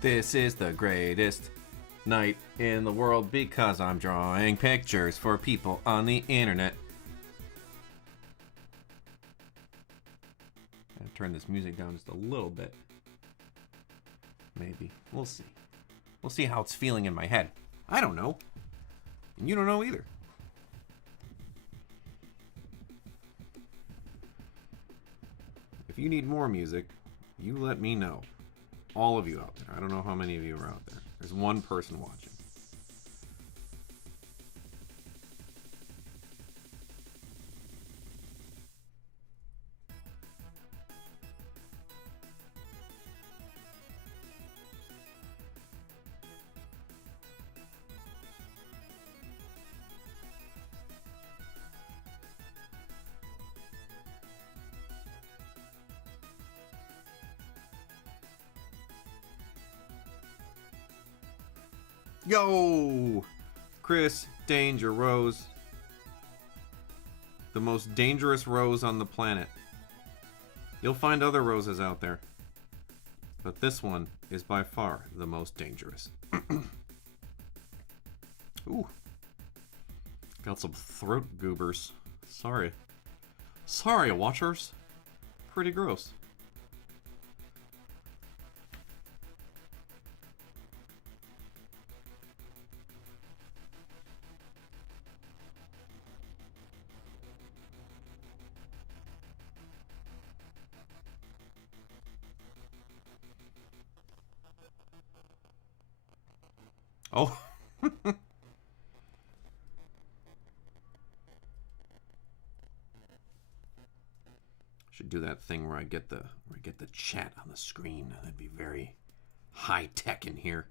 This is the greatest night in the world because I'm drawing pictures for people on the internet. I'm gonna turn this music down just a little bit. Maybe. We'll see. We'll see how it's feeling in my head. I don't know. And you don't know either. If you need more music, you let me know. All of you out there. I don't know how many of you are out there. There's one person watching. Yo! Chris Danger Rose. The most dangerous rose on the planet. You'll find other roses out there. But this one is by far the most dangerous. Ooh. Got some throat goobers. Sorry. Sorry, watchers. Pretty gross. Oh. Should do that thing where I get the chat on the screen. That'd be very high tech in here.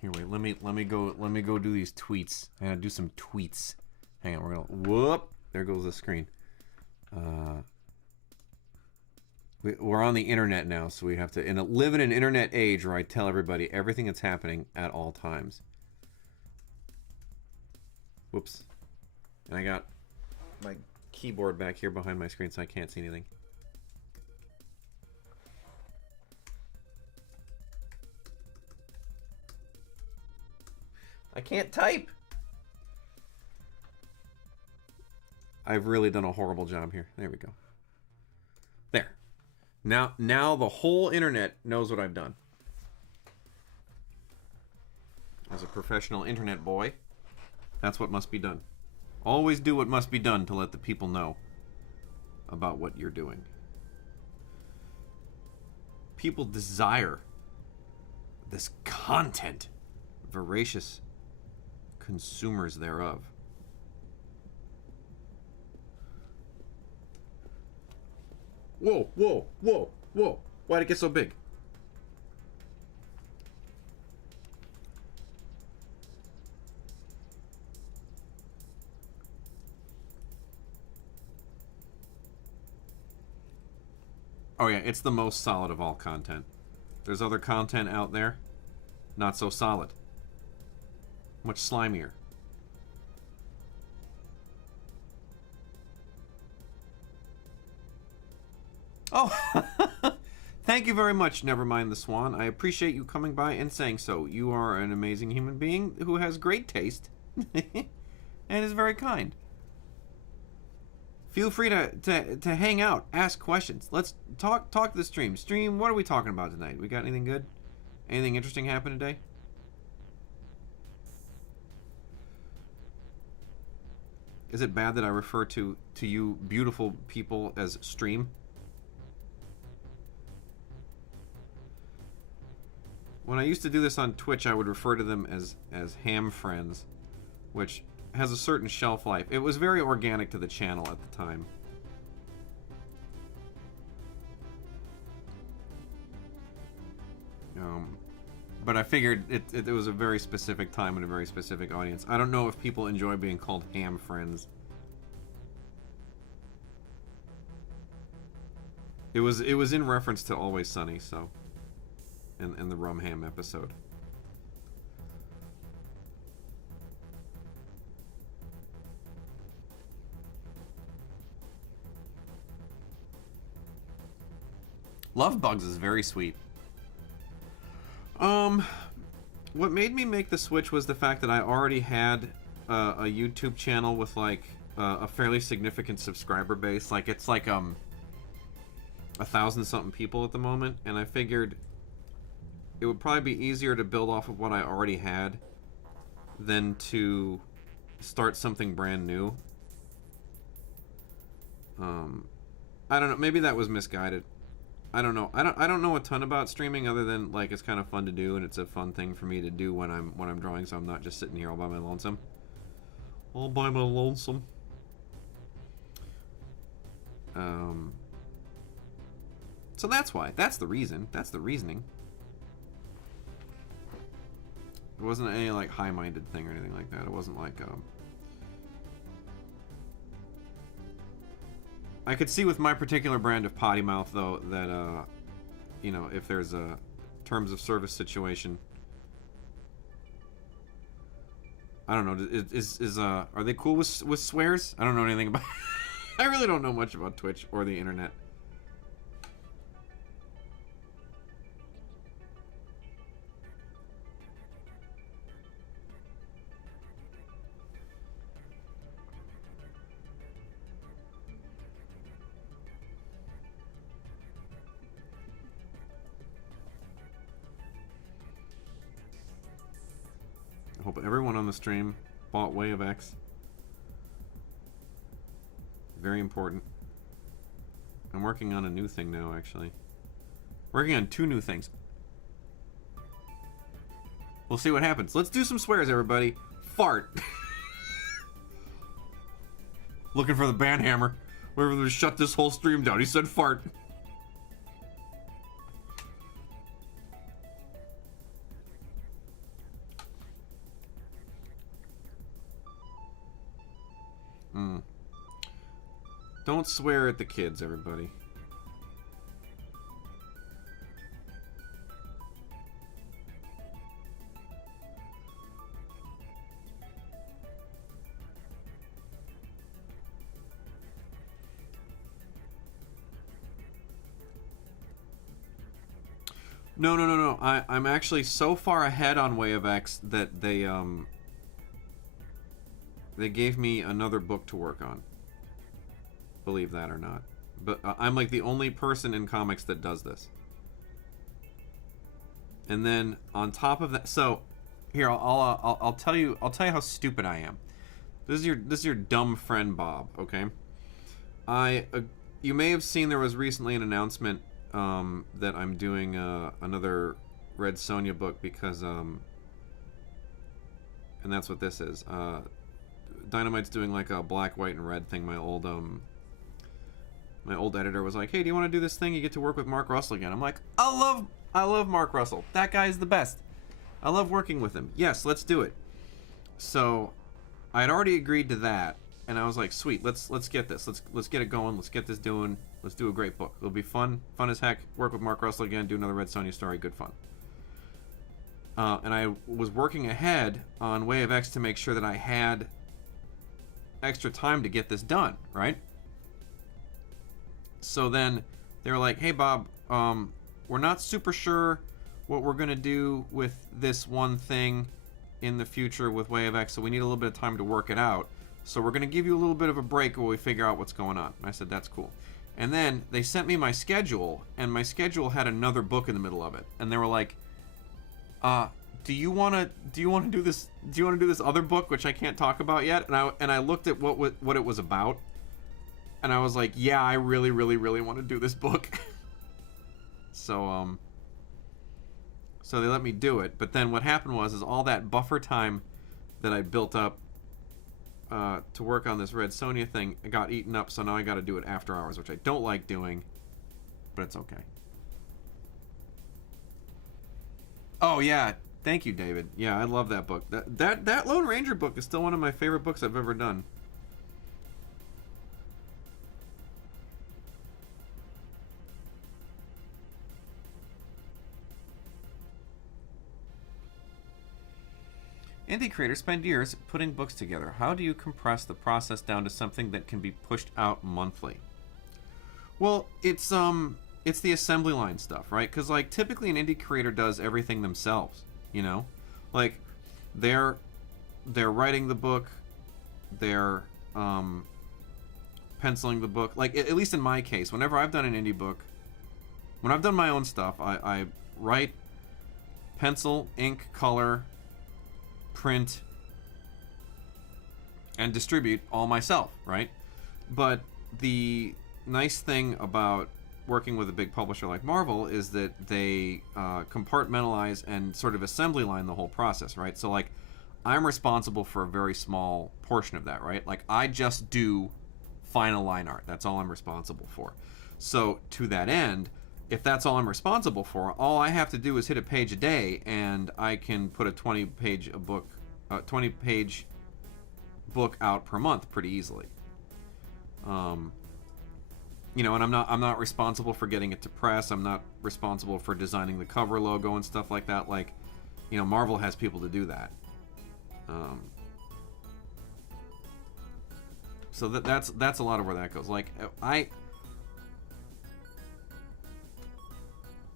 Here, wait. Let me go do these tweets. I gotta do some tweets. Hang on. We're gonna whoop. There goes the screen. We're on the internet now, so we have to live in an internet age where I tell everybody everything that's happening at all times. Whoops. And I got my keyboard back here behind my screen, so I can't see anything. I can't type. I've really done a horrible job here. There we go. There. Now the whole internet knows what I've done. As a professional internet boy, that's what must be done. Always do what must be done to let the people know about what you're doing. People desire this content, voracious consumers thereof. Whoa, whoa, whoa, whoa. Why'd it get so big? Oh yeah, it's the most solid of all content. There's other content out there, not so solid. Much slimier. Oh, thank you very much, Nevermind the Swan. I appreciate you coming by and saying so. You are an amazing human being who has great taste and is very kind. Feel free to hang out, ask questions. Let's talk the stream. Stream, what are we talking about tonight? We got anything good? Anything interesting happen today? Is it bad that I refer to you beautiful people as stream? When I used to do this on Twitch, I would refer to them as ham friends, which has a certain shelf life. It was very organic to the channel at the time. But I figured it was a very specific time and a very specific audience. I don't know if people enjoy being called ham friends. It was in reference to Always Sunny, so, and the rum ham episode. Love Bugs is very sweet. What made me make the switch was the fact that I already had a YouTube channel with like a fairly significant subscriber base. Like it's like 1,000 something people at the moment, and I figured it would probably be easier to build off of what I already had than to start something brand new. I don't know. Maybe that was misguided. I don't know. I don't know a ton about streaming other than like it's kind of fun to do and it's a fun thing for me to do when I'm drawing, so I'm not just sitting here all by my lonesome. All by my lonesome. So that's why. That's the reason. That's the reasoning. It wasn't any like high-minded thing or anything like that. It wasn't like I could see with my particular brand of potty mouth, though, that, you know, if there's a terms of service situation, I don't know, are they cool with swears? I don't know anything about I really don't know much about Twitch or the internet. I hope everyone on the stream bought Way of X. Very important. I'm working on a new thing now, actually. Working on 2 new things. We'll see what happens. Let's do some swears, everybody. Fart. Looking for the band hammer. We're going to shut this whole stream down. He said fart. Don't swear at the kids, everybody. No, no, no, no. I'm actually so far ahead on Way of X that they gave me another book to work on. Believe that or not. But I'm like the only person in comics that does this. And then on top of that, so here I'll tell you how stupid I am. This is your dumb friend Bob. Okay, you may have seen there was recently an announcement that I'm doing another Red Sonja book because and that's what this is. Dynamite's doing like a black, white, and red thing. My old editor was like, "Hey, do you want to do this thing? You get to work with Mark Russell again." I'm like, I love Mark Russell. That guy's the best. I love working with him. Yes, let's do it. So, I had already agreed to that, and I was like, sweet, let's get this. Let's get it going. Let's get this doing. Let's do a great book. It'll be fun as heck. Work with Mark Russell again. Do another Red Sonja story. Good fun. And I was working ahead on Way of X to make sure that I had extra time to get this done, right? So then they were like, hey, Bob, we're not super sure what we're going to do with this one thing in the future with Way of X, so we need a little bit of time to work it out. So we're going to give you a little bit of a break while we figure out what's going on. And I said, that's cool. And then they sent me my schedule, and my schedule had another book in the middle of it. And they were like, do you want to do this? Do you want to do this other book, which I can't talk about yet? And I looked at what it was about, and I was like, yeah, I really, really, really want to do this book. So they let me do it. But then what happened was all that buffer time that I built up to work on this Red Sonja thing got eaten up. So now I got to do it after hours, which I don't like doing, but it's okay. Oh yeah, thank you, David. Yeah, I love that book. That Lone Ranger book is still one of my favorite books I've ever done. Indie creators spend years putting books together. How do you compress the process down to something that can be pushed out monthly? Well, it's the assembly line stuff, right? Because like typically an indie creator does everything themselves, you know, like they're writing the book, they're penciling the book. Like at least in my case, whenever I've done an indie book, when I've done my own stuff, I write, pencil, ink, color, print, and distribute all myself, right? But the nice thing about working with a big publisher like Marvel is that they compartmentalize and sort of assembly line the whole process, right? So like I'm responsible for a very small portion of that, right? Like I just do final line art. That's all I'm responsible for. So to that end, if that's all I'm responsible for, all I have to do is hit a page a day, and I can put a 20-page book out per month pretty easily. You know, and I'm not responsible for getting it to press. I'm not responsible for designing the cover logo and stuff like that. Like, you know, Marvel has people to do that. So that's a lot of where that goes. Like I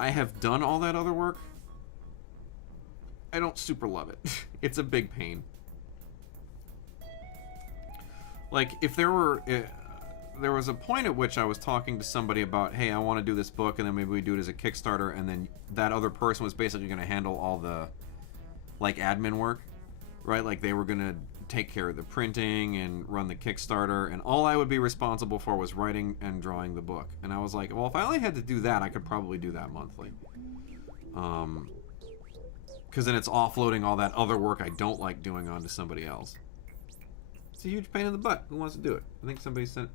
have done all that other work. I don't super love it. It's a big pain. Like if there was a point at which I was talking to somebody about, hey, I want to do this book, and then maybe we do it as a Kickstarter, and then that other person was basically going to handle all the like admin work, right? Like they were going to take care of the printing and run the Kickstarter, and all I would be responsible for was writing and drawing the book. And I was like, well, if I only had to do that, I could probably do that monthly. Because then it's offloading all that other work I don't like doing onto somebody else. It's a huge pain in the butt. Who wants to do it? I think somebody sent...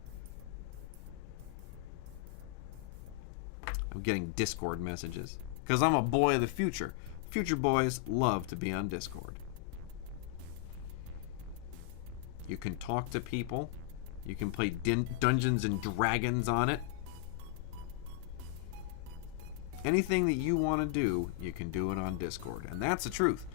I'm getting Discord messages. Because I'm a boy of the future. Future boys love to be on Discord. You can talk to people. You can play Dungeons and Dragons on it. Anything that you want to do, you can do it on Discord. And that's the truth.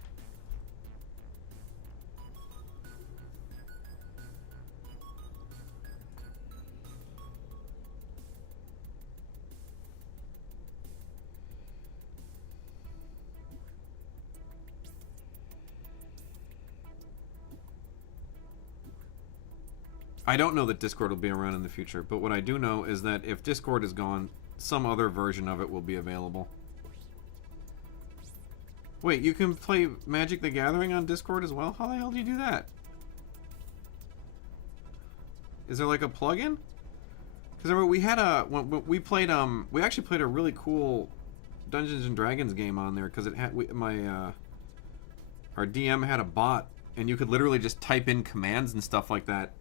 I don't know that Discord will be around in the future, but what I do know is that if Discord is gone, some other version of it will be available. Wait, you can play Magic the Gathering on Discord as well? How the hell do you do that? Is there like a plugin? Because remember we had when we played we actually played a really cool Dungeons and Dragons game on there because it had our DM had a bot and you could literally just type in commands and stuff like that,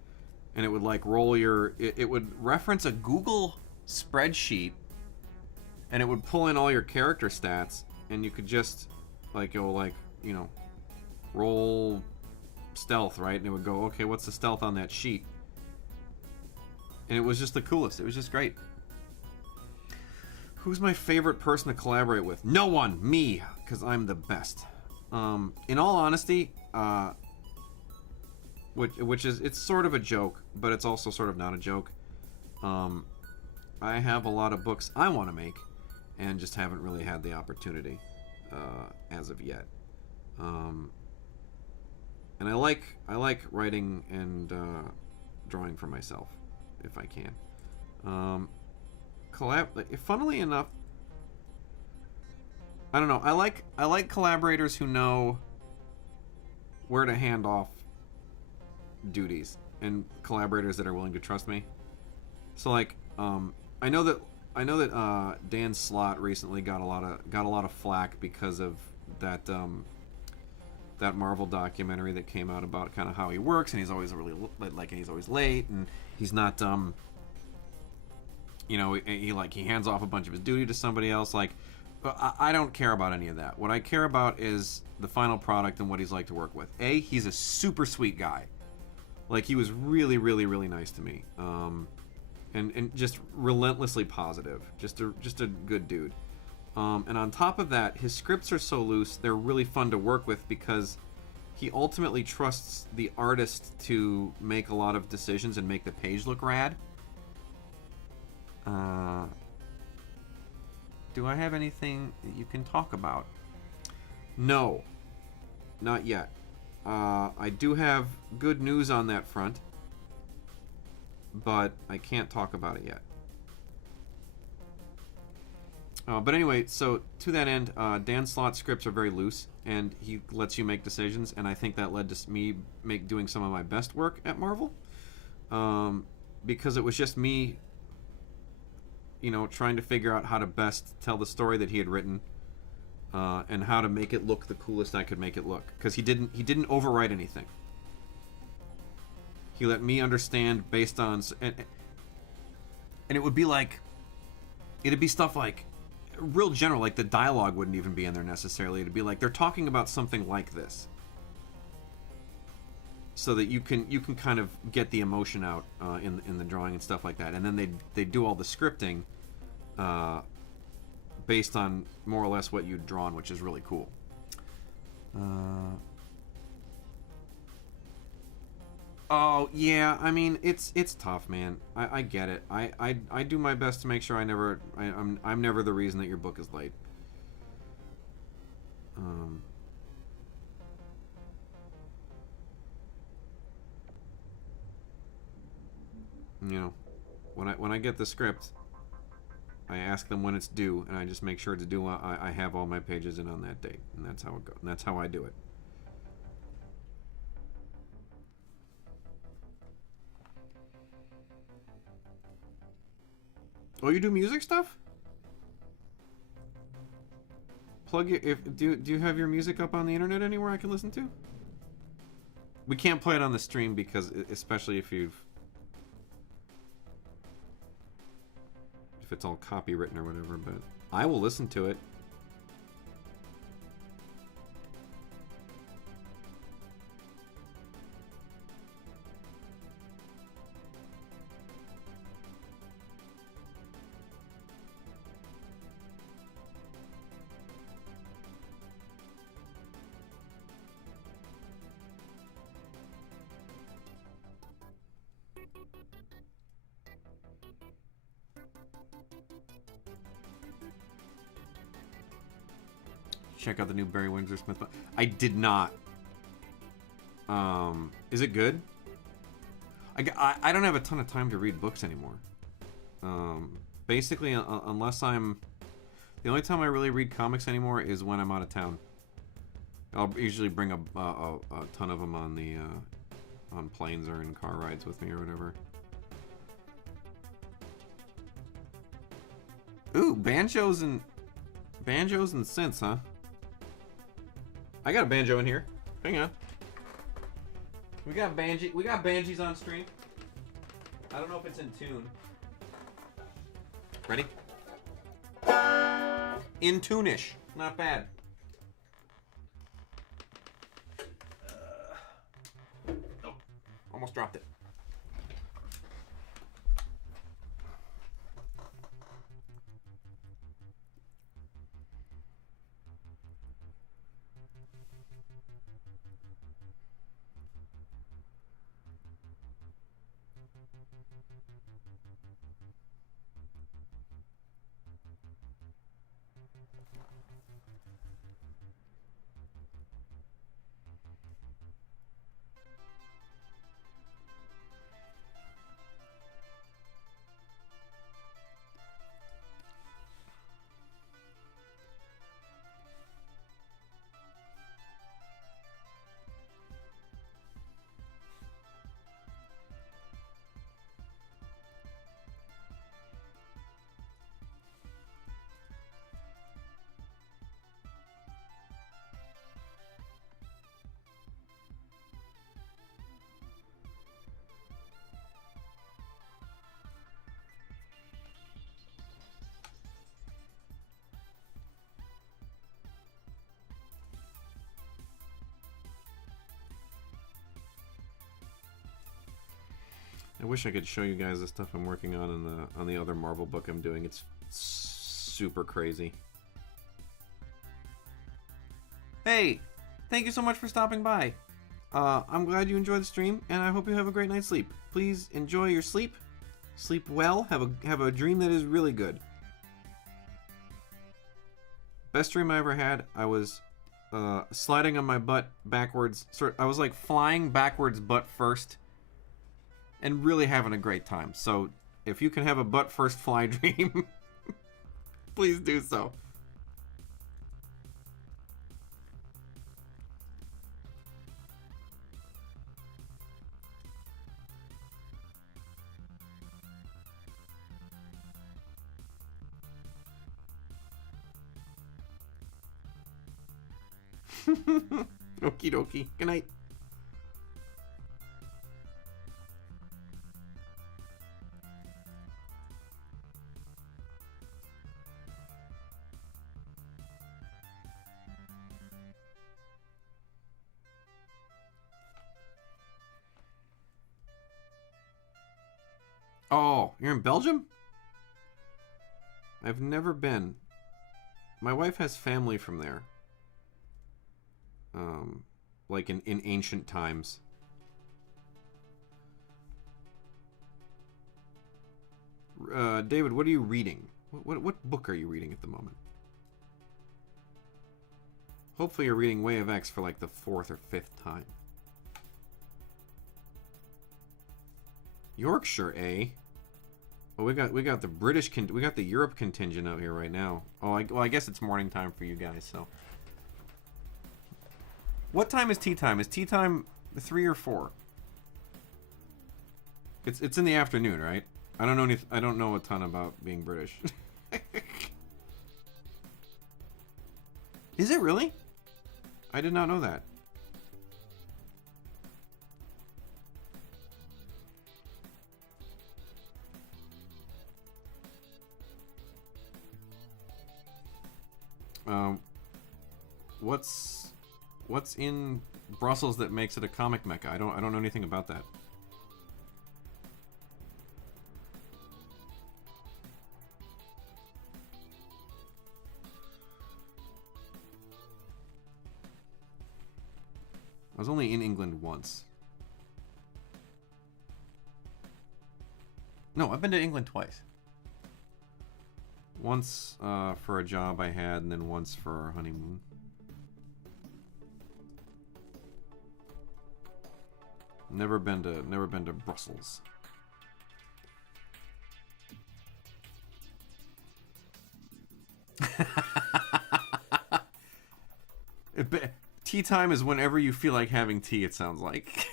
and it would like roll your it would reference a Google spreadsheet and it would pull in all your character stats, and you could just like go like, you know, roll stealth, right? And it would go, okay, what's the stealth on that sheet? And it was just the coolest. It was just great. Who's my favorite person to collaborate with? No one. Me, because I'm the best. In all honesty, which is, it's sort of a joke, but it's also sort of not a joke. I have a lot of books I want to make, and just haven't really had the opportunity as of yet. And I like writing and drawing for myself, if I can. Funnily enough, I don't know. I like collaborators who know where to hand off duties, and collaborators that are willing to trust me. So like, I know that Dan Slott recently got a lot of flack because of that that Marvel documentary that came out about kind of how he works, and he's always he's always late, and he's not you know, he hands off a bunch of his duty to somebody else. Like, I don't care about any of that. What I care about is the final product and what he's like to work with. He's a super sweet guy. Like, he was really, really, really nice to me, and just relentlessly positive. Just a good dude. And on top of that, his scripts are so loose, they're really fun to work with because he ultimately trusts the artist to make a lot of decisions and make the page look rad. Do I have anything that you can talk about? No, not yet. I do have good news on that front, but I can't talk about it yet. But anyway, so to that end, Dan Slott's scripts are very loose, and he lets you make decisions, and I think that led to me doing some of my best work at Marvel, because it was just me, you know, trying to figure out how to best tell the story that he had written, and how to make it look the coolest I could make it look. Because he didn't overwrite anything. He let me understand based on, and it would be like, it'd be stuff like real general, like the dialogue wouldn't even be in there necessarily. It'd be like they're talking about something like this, so that you can kind of get the emotion out in the drawing and stuff like that. And then they do all the scripting based on more or less what you'd drawn, which is really cool. Oh yeah, I mean it's tough, man. I get it. I do my best to make sure I'm never the reason that your book is late. You know, when I get the script, I ask them when it's due, and I just make sure to do. I have all my pages in on that date, and that's how it goes. And that's how I do it. Oh, you do music stuff? Plug your do you have your music up on the internet anywhere I can listen to? We can't play it on the stream because, especially if it's all copywritten or whatever, but I will listen to it. Check out the new Barry Windsor Smith book. I did not. Is it good? I don't have a ton of time to read books anymore. Basically, unless I'm... The only time I really read comics anymore is when I'm out of town. I'll usually bring a ton of them on the on planes or in car rides with me or whatever. Ooh, banjos and synths, huh? I got a banjo in here. Hang on. We got banjis on stream. I don't know if it's in tune. Ready? In tune-ish. Not bad. Oh, almost dropped it. I wish I could show you guys the stuff I'm working on the other Marvel book I'm doing. It's super crazy. Hey, thank you so much for stopping by. I'm glad you enjoyed the stream, and I hope you have a great night's sleep. Please enjoy your sleep. Sleep well. Have a dream that is really good. Best dream I ever had. I was sliding on my butt backwards. I was like flying backwards, butt first. And really having a great time. So, if you can have a butt first fly dream, please do so. Okie dokie. Good night. Oh, you're in Belgium? I've never been. My wife has family from there. Like in ancient times. David, what are you reading? What book are you reading at the moment? Hopefully you're reading Way of X for like the 4th or 5th time. Yorkshire, eh? Oh, we got the British we got the Europe contingent out here right now. Oh, well, I guess it's morning time for you guys. So, what time is tea time? Is tea time 3 or 4? It's in the afternoon, right? I don't know a ton about being British. Is it really? I did not know that. What's in Brussels that makes it a comic mecca? I don't know anything about that. I was only in England once. No, I've been to England twice. Once for a job I had, and then once for our honeymoon. Never been to Brussels. Tea time is whenever you feel like having tea, it sounds like.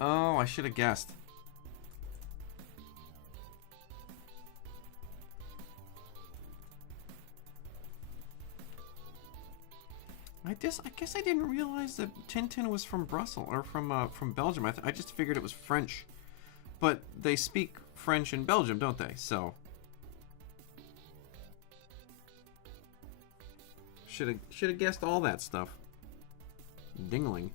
Oh, I should have guessed. I guess I didn't realize that Tintin was from Brussels or from Belgium. I just figured it was French, but they speak French in Belgium, don't they? So should have guessed all that stuff. Dingling.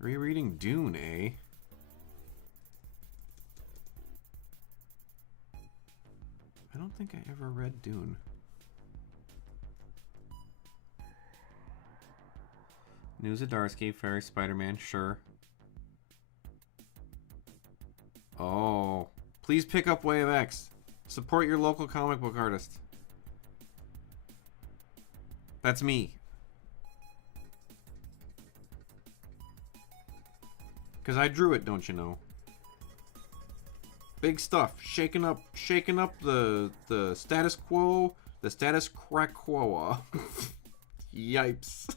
Rereading Dune, eh? I don't think I ever read Dune. New Zdarsky, Fairy Spider-Man, sure. Oh. Please pick up Way of X. Support your local comic book artist. That's me. Because I drew it, don't you know? Big stuff. Shaking up the status quo. The status quo. Yipes.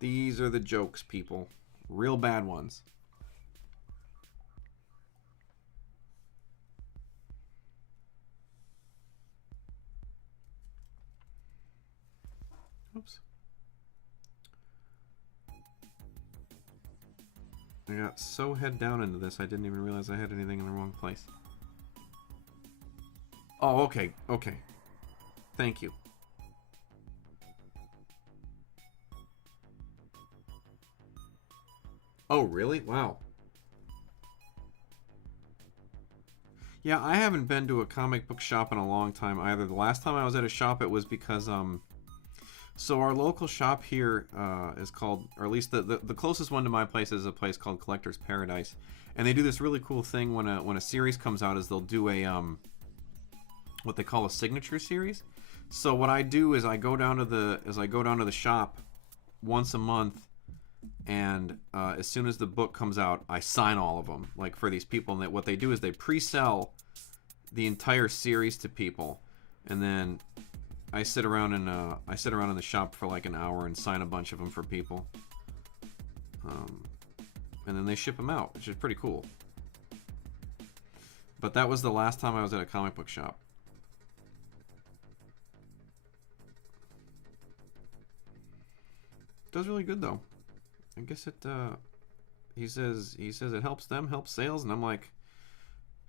These are the jokes, people. Real bad ones. Oops. I got so head down into this, I didn't even realize I had anything in the wrong place. Oh, okay, okay. Thank you. Oh, really? Wow. Yeah, I haven't been to a comic book shop in a long time either. The last time I was at a shop, it was because, so our local shop here is called, or at least the closest one to my place is a place called Collector's Paradise. And they do this really cool thing when a series comes out is they'll do a, what they call a signature series. So what I do is I go down to the shop once a month, and as soon as the book comes out, I sign all of them, like for these people. And what they do is they pre-sell the entire series to people, and then I sit around in the shop for like an hour and sign a bunch of them for people, and then they ship them out, which is pretty cool. But that was the last time I was at a comic book shop. It does really good though. I guess it, he says it helps them, helps sales, and I'm like,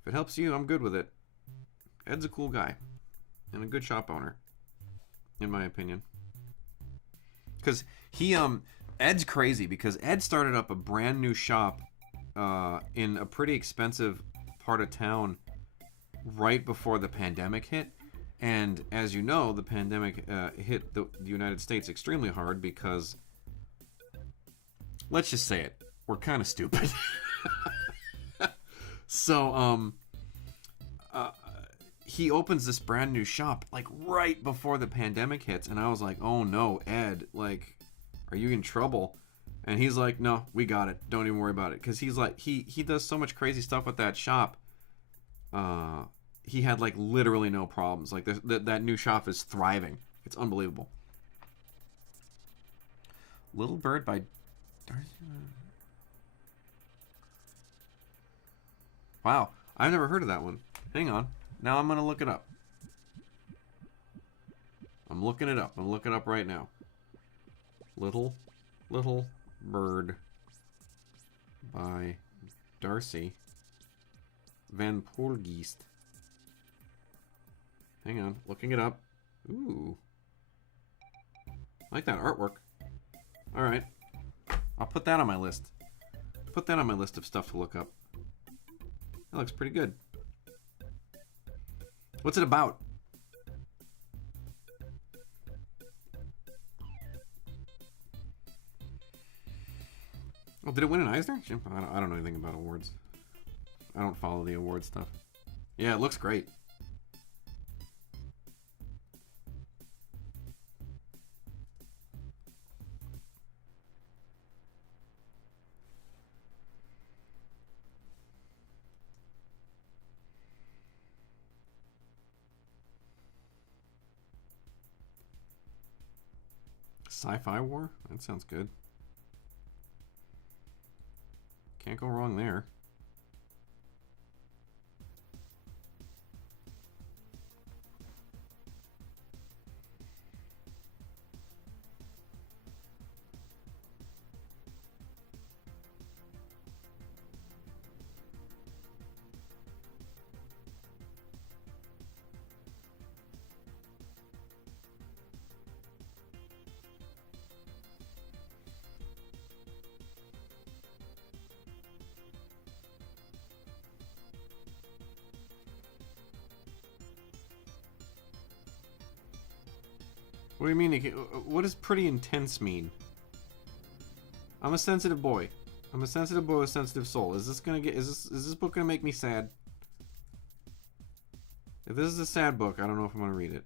if it helps you, I'm good with it. Ed's a cool guy, and a good shop owner, in my opinion. Because Ed's crazy, because Ed started up a brand new shop in a pretty expensive part of town right before the pandemic hit. And as you know, the pandemic hit the United States extremely hard because, let's just say it, we're kind of stupid. So, he opens this brand new shop like right before the pandemic hits, and I was like, oh no, Ed, like, are you in trouble? And he's like, no, we got it, don't even worry about it. Because he's like, he does so much crazy stuff with that shop. He had like literally no problems. Like that new shop is thriving. It's unbelievable. Little Bird by Darcy. Wow, I've never heard of that one. Hang on. Now I'm going to look it up. I'm looking it up. I'm looking up right now. Little Bird by Darcy Van Poelgeest. Hang on, looking it up. Ooh. I like that artwork. Alright. I'll put that on my list. Put that on my list of stuff to look up. That looks pretty good. What's it about? Oh, did it win an Eisner? I don't know anything about awards. I don't follow the award stuff. Yeah, it looks great. Sci-fi war? That sounds good. Can't go wrong there. What do you mean? What does pretty intense mean? I'm a sensitive boy. I'm a sensitive boy with a sensitive soul. Is this gonna get? Is this book gonna make me sad? If this is a sad book, I don't know if I'm gonna read it.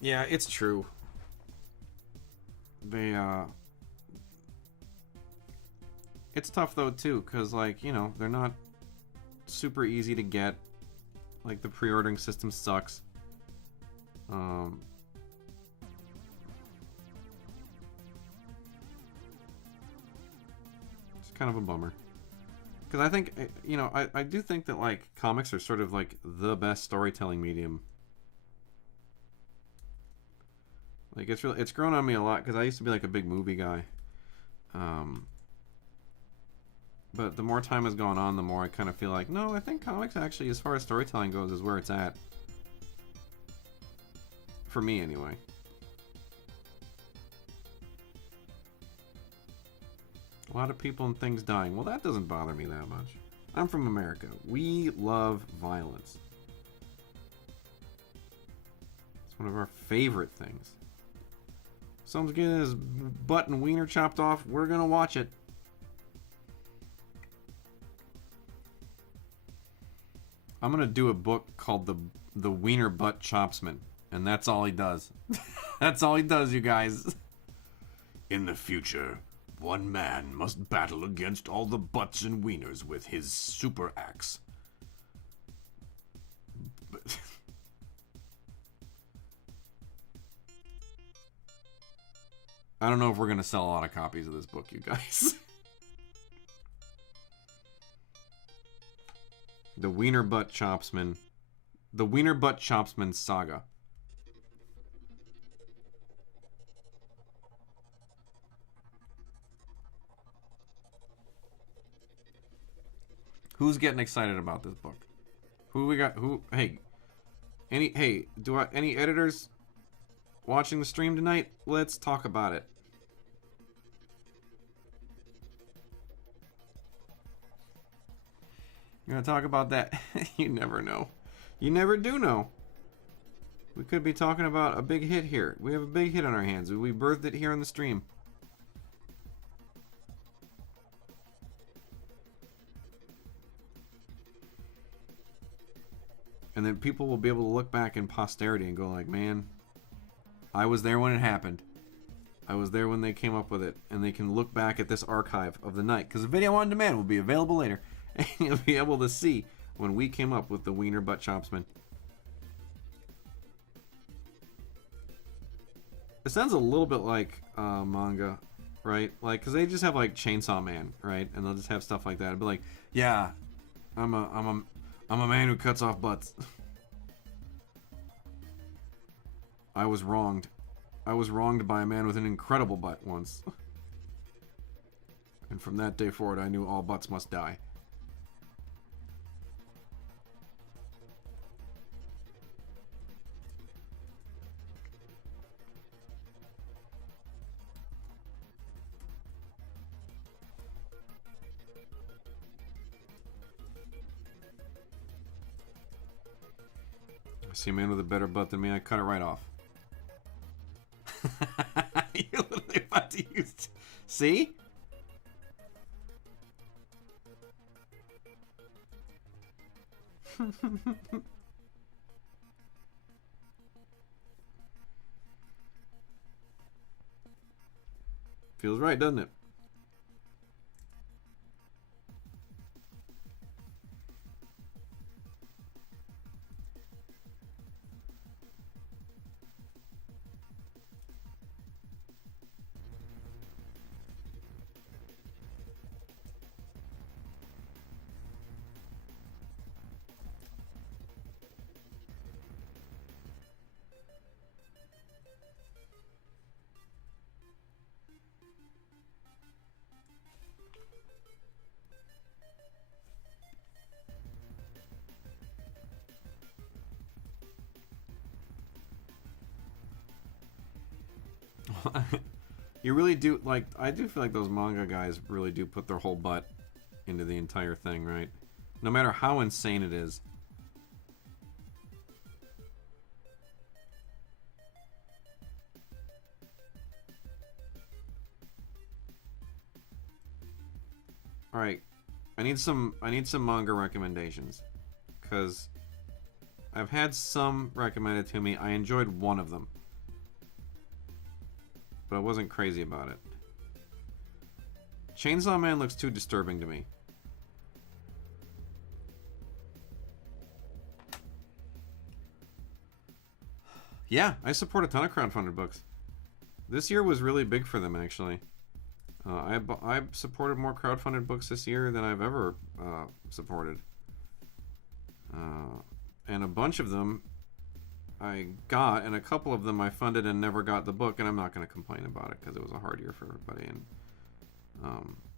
Yeah, it's true. It's tough though too, cause like, you know, they're not super easy to get. Like the pre-ordering system sucks. It's kind of a bummer. Cause I think, you know, I do think that like comics are sort of like the best storytelling medium. Like it's grown on me a lot because I used to be like a big movie guy. But the more time has gone on, the more I kind of feel like, no, I think comics actually, as far as storytelling goes, is where it's at. For me, anyway. A lot of people and things dying. Well, that doesn't bother me that much. I'm from America. We love violence. It's one of our favorite things. If someone's getting his butt and wiener chopped off, we're gonna watch it. I'm gonna do a book called the Wiener Butt Chopsman, and that's all he does. That's all he does, you guys. In the future, one man must battle against all the butts and wieners with his super axe. I don't know if we're gonna sell a lot of copies of this book, you guys. The Wiener Butt Chopsman. The Wiener Butt Chopsman Saga. Who's getting excited about this book? Who we got? Who? Hey, any editors watching the stream tonight? Let's talk about it. You're gonna talk about that? You never know. You never do know. We could be talking about a big hit here. We have a big hit on our hands. We birthed it here on the stream. And then people will be able to look back in posterity and go like, man, I was there when it happened. I was there when they came up with it. And they can look back at this archive of the night. Because the video on demand will be available later. And you'll be able to see when we came up with the Wiener Butt Chopsman. It sounds a little bit like manga. right? Like, because they just have like Chainsaw Man, right? And they'll just have stuff like that. It'd be like, yeah, I'm a man who cuts off butts. I was wronged. I was wronged by a man with an incredible butt once. And from that day forward, I knew all butts must die. I see a man with a better butt than me, I cut it right off. You're literally about to use... See? Feels right, doesn't it? You really do, like, I do feel like those manga guys really do put their whole butt into the entire thing, right? No matter how insane it is. Alright. I need some manga recommendations. Because I've had some recommended to me. I enjoyed one of them. But I wasn't crazy about it. Chainsaw Man looks too disturbing to me. Yeah, I support a ton of crowdfunded books. This year was really big for them, actually. I supported more crowdfunded books this year than I've ever supported. And a bunch of them I got, and a couple of them I funded and never got the book, and I'm not going to complain about it because it was a hard year for everybody. And,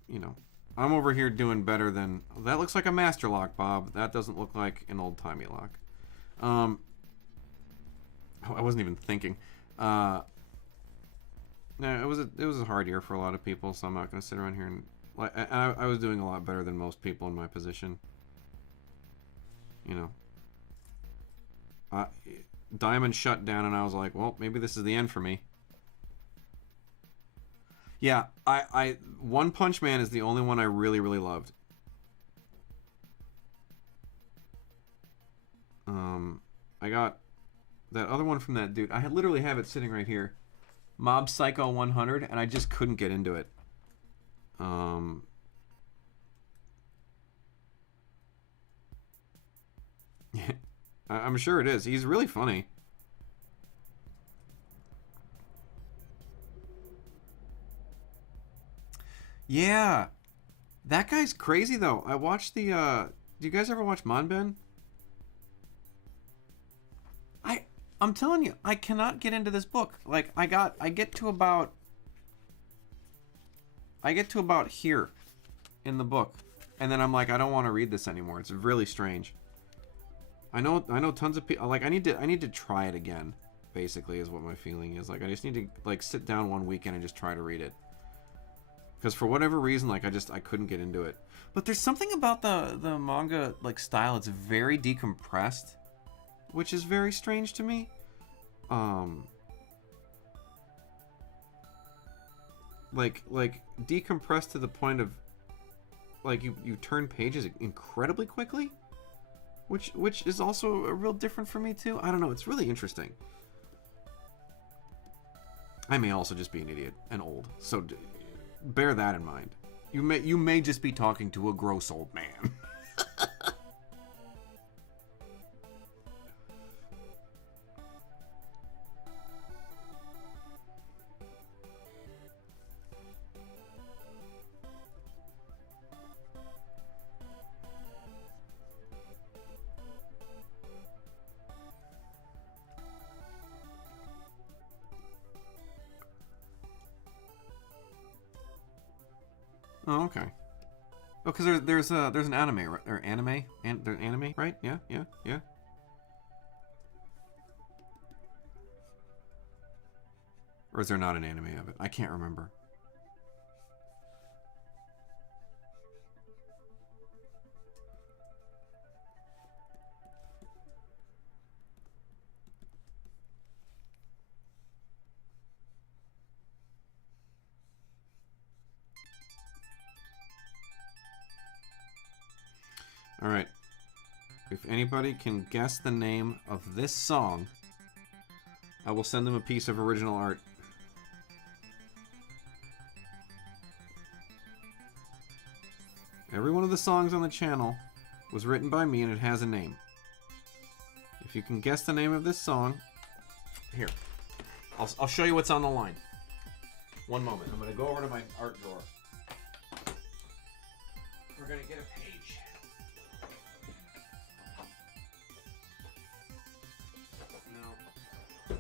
you know, I'm over here doing better than... That looks like a master lock, Bob. That doesn't look like an old-timey lock. I wasn't even thinking. No, it was a hard year for a lot of people, so I'm not going to sit around here and... I was doing a lot better than most people in my position. You know. Diamond shut down, and I was like, well, maybe this is the end for me. Yeah, One Punch Man is the only one I really, really loved. I got that other one from that dude. I literally have it sitting right here. Mob Psycho 100, and I just couldn't get into it. I'm sure it is. He's really funny. Yeah. That guy's crazy, though. I watched the, do you guys ever watch Manben? I'm telling you, I cannot get into this book. Like, I get to about here in the book. And then I'm like, I don't want to read this anymore. It's really strange. I know tons of people, like, I need to try it again, basically, is what my feeling is. Like, I just need to, like, sit down one weekend and just try to read it. Because for whatever reason, like, I couldn't get into it. But there's something about the manga, like, style. It's very decompressed, which is very strange to me. Like decompressed to the point of, like, you turn pages incredibly quickly, which is also a real different for me too. I don't know. It's really interesting. I may also just be an idiot and old, so bear that in mind. You may just be talking to a gross old man. Oh, okay. Oh, because there's an anime, right? Or anime? There's anime, right? Yeah, yeah, yeah. Or is there not an anime of it? I can't remember. Alright. If anybody can guess the name of this song, I will send them a piece of original art. Every one of the songs on the channel was written by me and it has a name. If you can guess the name of this song... Here. I'll show you what's on the line. One moment. I'm going to go over to my art drawer. We're going to get a page. No.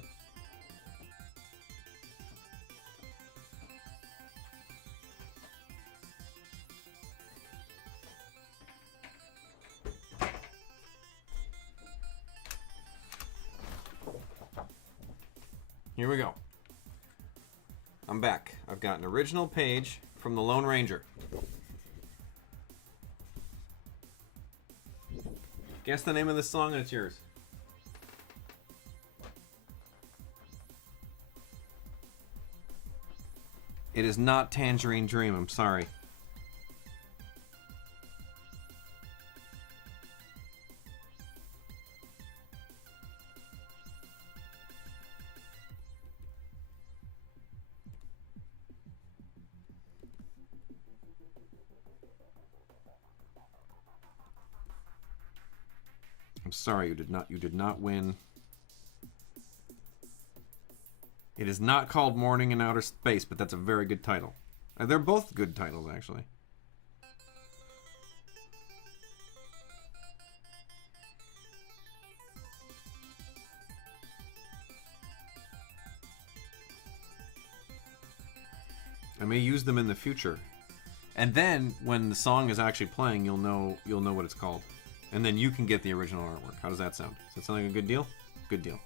Here we go. I'm back. I've got an original page from the Lone Ranger. Guess the name of this song and it's yours. It is not Tangerine Dream, I'm sorry. I'm sorry, you did not win. It is not called Morning in Outer Space, but that's a very good title. They're both good titles, actually. I may use them in the future. And then, when the song is actually playing, you'll know what it's called. And then you can get the original artwork. How does that sound? Does that sound like a good deal? Good deal.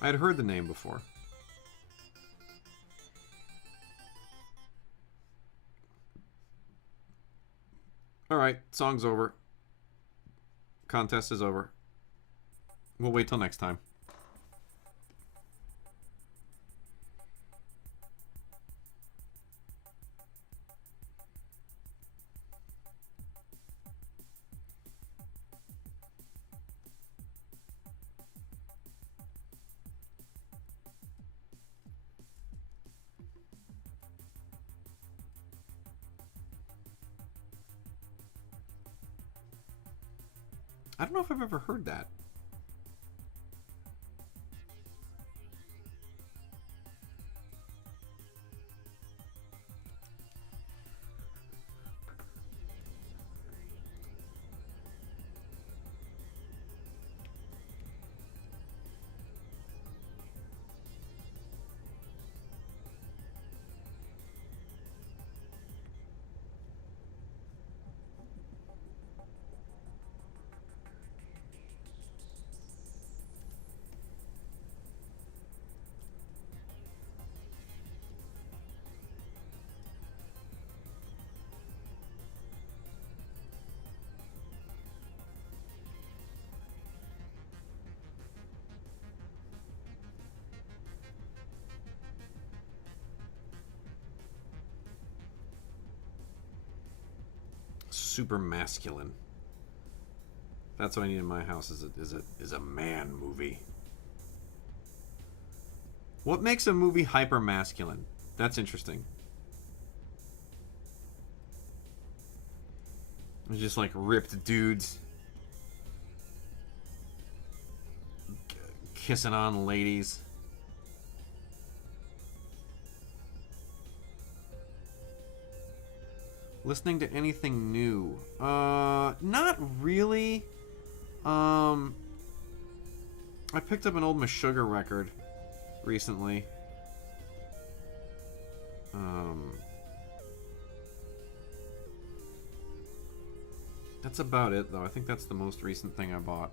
I had heard the name before. Alright, song's over. Contest is over. We'll wait till next time. I don't know if I've ever heard that. Super masculine. That's what I need in my house is a man movie. What makes a movie hyper masculine? That's interesting. It's just like ripped dudes. Kissing on ladies. Listening to anything new? Not really. I picked up an old Meshuggah record recently. That's about it, though. I think that's the most recent thing I bought.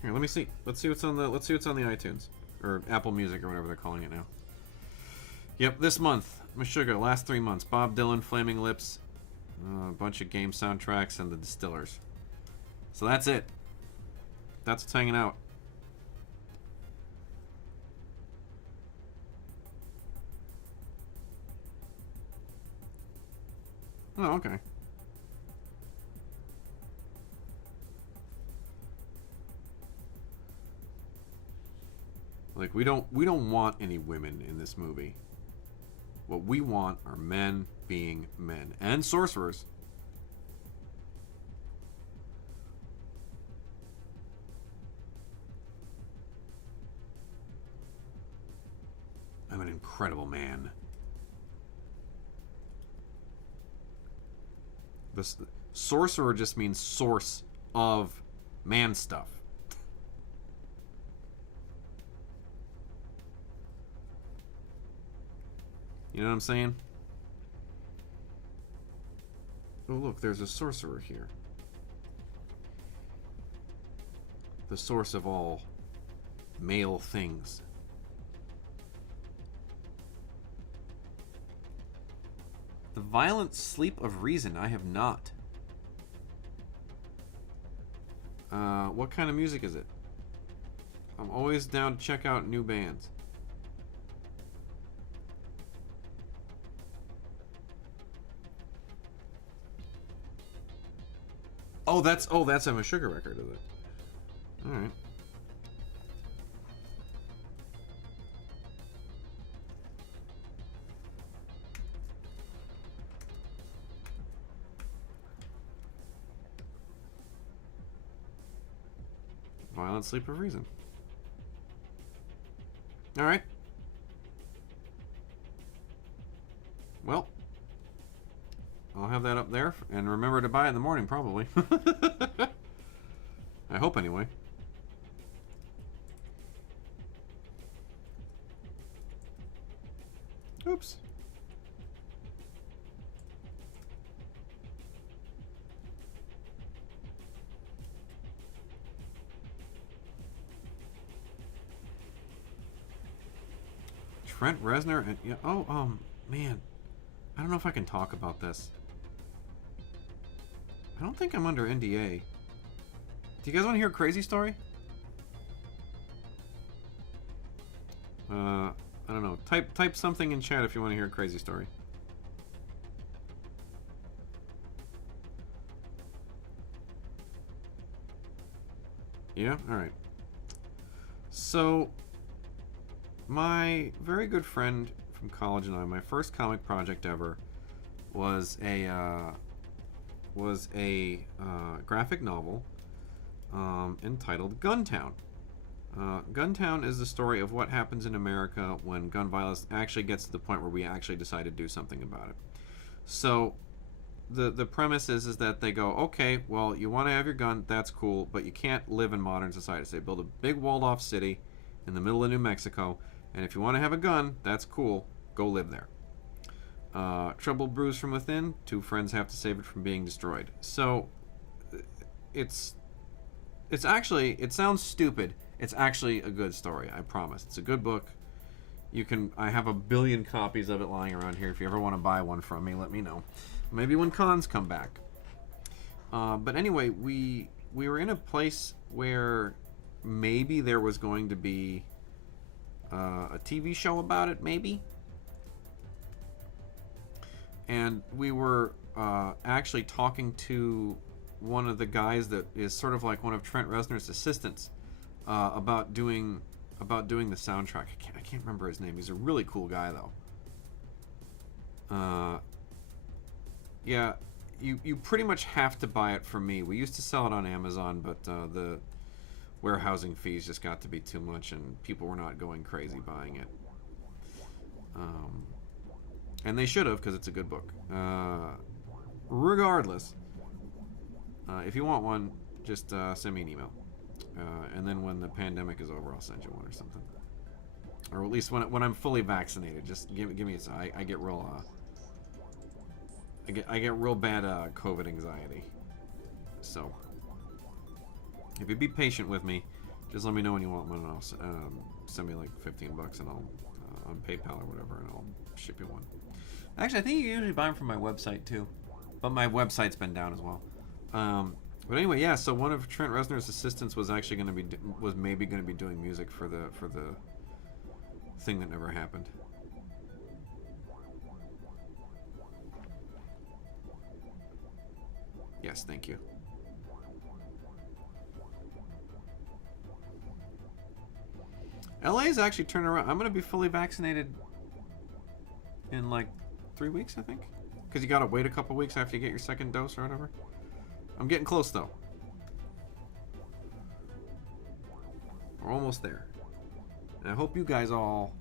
Here, let me see. Let's see what's on the iTunes or Apple Music or whatever they're calling it now. Yep, this month, Meshuggah. Last 3 months, Bob Dylan, Flaming Lips, a bunch of game soundtracks, and the Distillers. So that's it. That's what's hanging out. Oh, okay. Like, we don't want any women in this movie. What we want are men being men. And sorcerers. I'm an incredible man. This sorcerer just means source of man stuff. You know what I'm saying? Oh, look, there's a sorcerer here. The source of all male things. The Violent Sleep of Reason. I have not. What kind of music is it? I'm always down to check out new bands. Oh, that's a Meshuggah record, is it? All right. Violent Sleep of Reason. All right. Well, I'll have that up there, and remember to buy it in the morning, probably. I hope, anyway. Oops. Trent Reznor and yeah. Oh, man. I don't know if I can talk about this. I don't think I'm under NDA. Do you guys want to hear a crazy story? I don't know. Type something in chat if you want to hear a crazy story. Yeah? Alright. So, my very good friend from college and I, my first comic project ever was a graphic novel entitled Guntown. Guntown is the story of what happens in America when gun violence actually gets to the point where we actually decide to do something about it. So the premise is that they go, okay, well, you want to have your gun, that's cool, but you can't live in modern society. So they build a big walled off city in the middle of New Mexico, and if you want to have a gun, that's cool, go live there. Trouble brews from within, two friends have to save it from being destroyed. So it's actually, it sounds stupid, it's actually a good story, I promise. It's a good book. I have 1 billion copies of it lying around here. If you ever want to buy one from me, let me know. Maybe when cons come back. But anyway, we were in a place where maybe there was going to be a TV show about it, maybe. And we were actually talking to one of the guys that is sort of like one of Trent Reznor's assistants about doing the soundtrack. I can't remember his name. He's a really cool guy, though. Yeah, you pretty much have to buy it from me. We used to sell it on Amazon, but warehousing fees just got to be too much, and people were not going crazy buying it. And they should have, because it's a good book. Regardless, if you want one, just send me an email. And then when the pandemic is over, I'll send you one or something. Or at least when I'm fully vaccinated, just give me a. I get real I get real bad COVID anxiety. So if you be patient with me, just let me know when you want one, and I'll send me like $15, and I'll on PayPal or whatever, and I'll ship you one. Actually, I think you can usually buy them from my website too, but my website's been down as well. But anyway, yeah. So one of Trent Reznor's assistants was actually maybe going to be doing music for the thing that never happened. Yes, thank you. LA is actually turning around. I'm going to be fully vaccinated in like 3 weeks, I think. Because you got to wait a couple weeks after you get your second dose or whatever. I'm getting close, though. We're almost there. And I hope you guys all...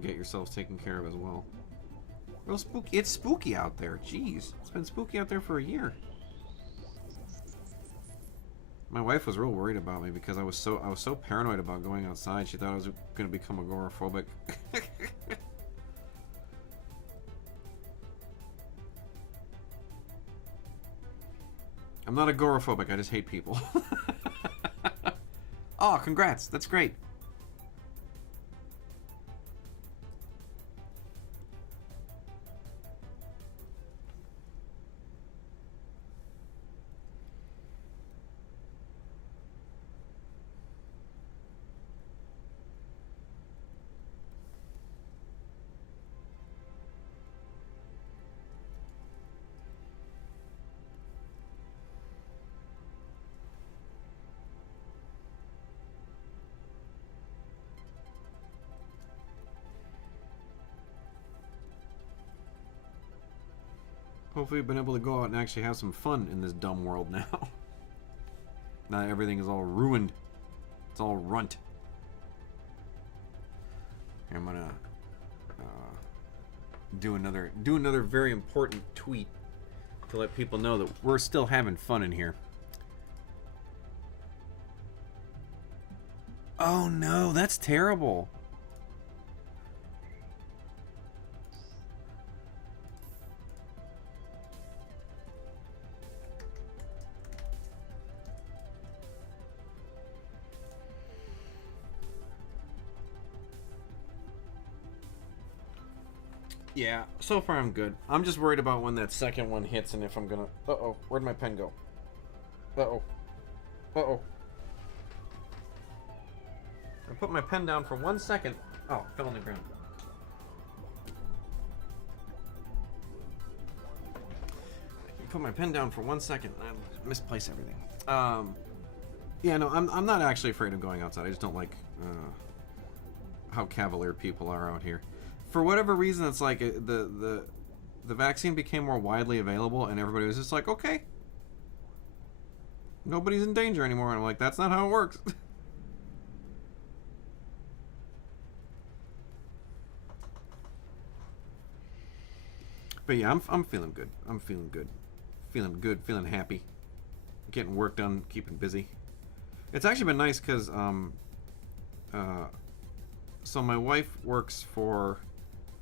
get yourselves taken care of as well. Real spooky. It's spooky out there. Jeez. It's been spooky out there for a year. My wife was real worried about me because I was so paranoid about going outside. She thought I was going to become agoraphobic. I'm not agoraphobic. I just hate people. Oh, congrats. That's great. Hopefully we've been able to go out and actually have some fun in this dumb world now. Now everything is all ruined. It's all runt. I'm gonna do another very important tweet to let people know that we're still having fun in here. Oh no, that's terrible. Yeah, so far I'm good. I'm just worried about when that second one hits and if I'm gonna... Uh-oh, where'd my pen go? Uh-oh. Uh-oh. I put my pen down for 1 second. Oh, it fell on the ground. I put my pen down for 1 second and I misplaced everything. Yeah, no, I'm not actually afraid of going outside. I just don't like how cavalier people are out here. For whatever reason, it's like the vaccine became more widely available, and everybody was just like, okay, nobody's in danger anymore. And I'm like, that's not how it works. But yeah, I'm feeling good. I'm feeling good. Feeling good, feeling happy. Getting work done, keeping busy. It's actually been nice because so my wife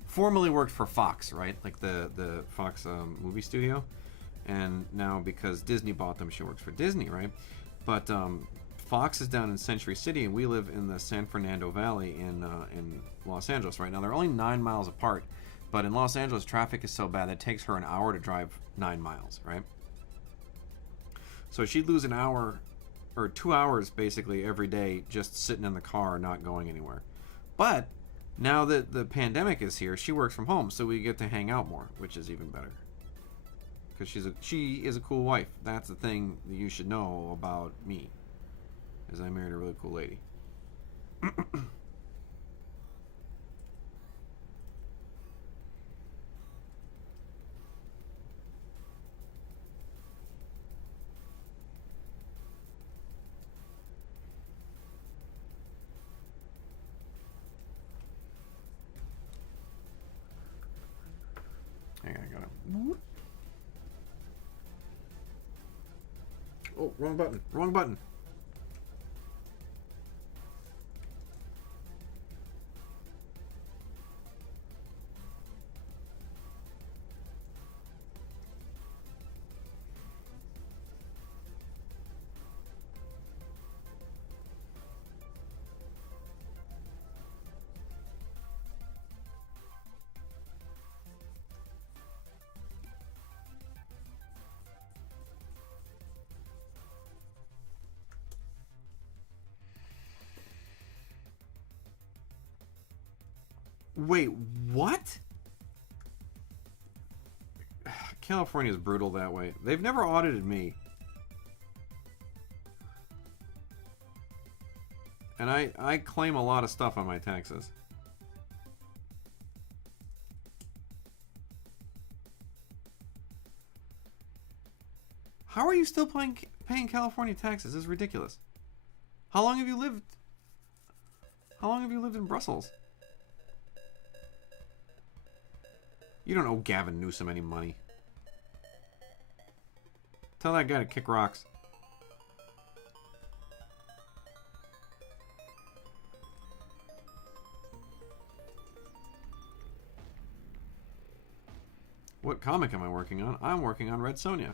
formerly worked for Fox, right? Like the Fox movie studio. And now because Disney bought them, she works for Disney, right? But Fox is down in Century City, and we live in the San Fernando Valley in Los Angeles right now. They're only 9 miles apart, but in Los Angeles, traffic is so bad that it takes her an hour to drive 9 miles, right? So she'd lose an hour or 2 hours basically every day just sitting in the car, not going anywhere. But now that the pandemic is here, she works from home, so we get to hang out more, which is even better. Because she is a cool wife. That's the thing that you should know about me, is I married a really cool lady. gotta. Oh, wrong button. Wrong button. Wait, what? California is brutal that way. They've never audited me. And I claim a lot of stuff on my taxes. How are you still paying California taxes? This is ridiculous. How long have you lived? How long have you lived in Brussels? You don't owe Gavin Newsom any money. Tell that guy to kick rocks. What comic am I working on? I'm working on Red Sonja.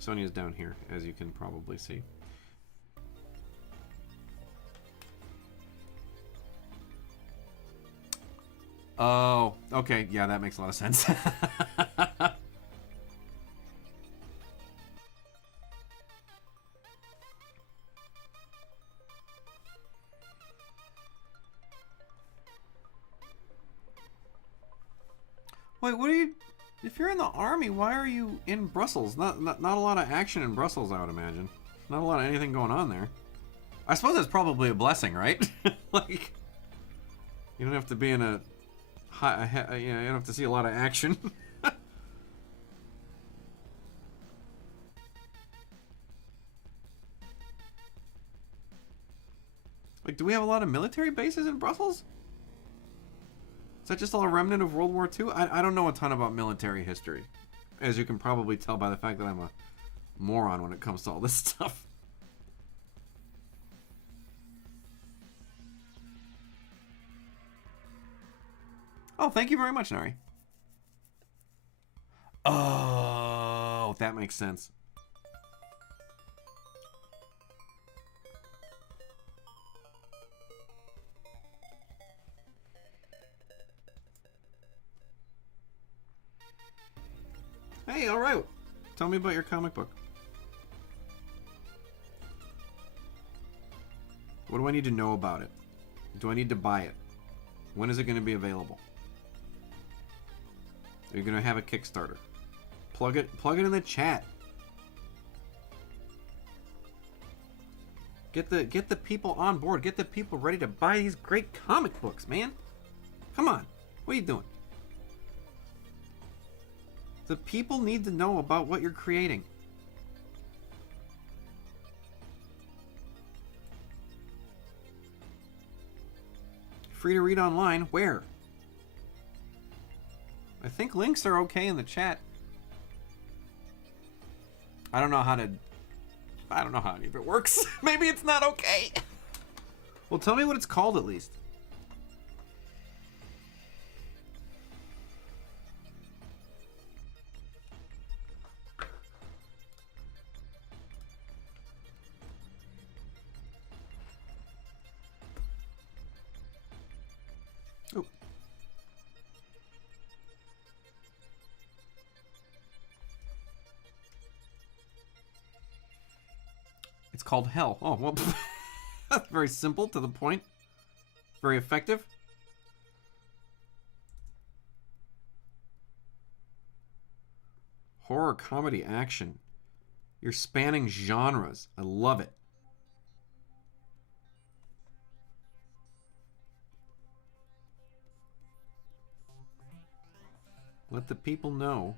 Sonja's down here, as you can probably see. Oh, okay. Yeah, that makes a lot of sense. Wait, what are you... If you're in the army, why are you in Brussels? Not a lot of action in Brussels, I would imagine. Not a lot of anything going on there. I suppose that's probably a blessing, right? Like, you don't have to be in a you don't have to see a lot of action. Like, do we have a lot of military bases in Brussels? Is that just all a remnant of World War II? I don't know a ton about military history, as you can probably tell by the fact that I'm a moron when it comes to all this stuff. Oh, thank you very much, Nari. Oh, that makes sense. Hey, alright. Tell me about your comic book. What do I need to know about it? Do I need to buy it? When is it going to be available? Are you going to have a Kickstarter? Plug it in the chat. Get the people on board. Get the people ready to buy these great comic books, man. Come on. What are you doing? The people need to know about what you're creating. Free to read online. Where? I think links are okay in the chat. I don't know how any of it works. Maybe it's not okay. Well, tell me what it's called at least. Oh. It's called Hell. Oh, well, that's very simple, to the point. Very effective. Horror, comedy, action. You're spanning genres. I love it. Let the people know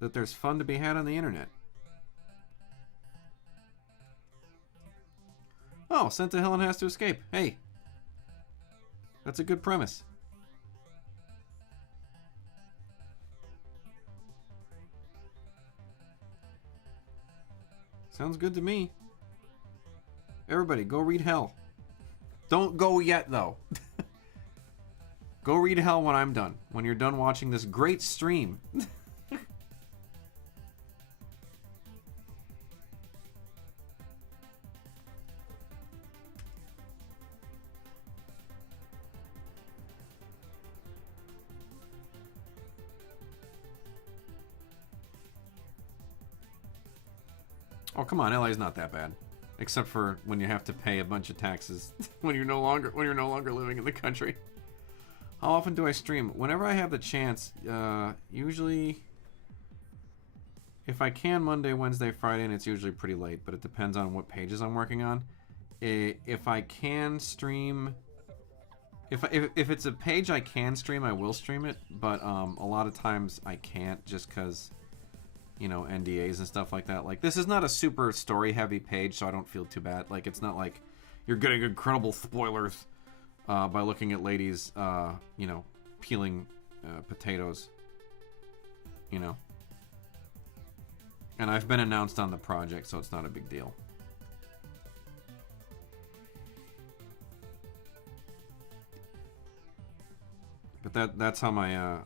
that there's fun to be had on the internet. Oh, sent to hell and has to escape. Hey, that's a good premise. Sounds good to me. Everybody, go read Hell. Don't go yet, though. Go read Hell when I'm done. When you're done watching this great stream. Oh, come on, LA's not that bad. Except for when you have to pay a bunch of taxes when you're no longer living in the country. How often do I stream? Whenever I have the chance, usually if I can Monday, Wednesday, Friday, and it's usually pretty late, but it depends on what pages I'm working on. If I can stream, if it's a page I can stream, I will stream it, but a lot of times I can't just because, you know, NDAs and stuff like that. Like, this is not a super story-heavy page, so I don't feel too bad. Like, it's not like you're getting incredible spoilers by looking at ladies, you know, peeling potatoes, you know. And I've been announced on the project, so it's not a big deal. But that's how my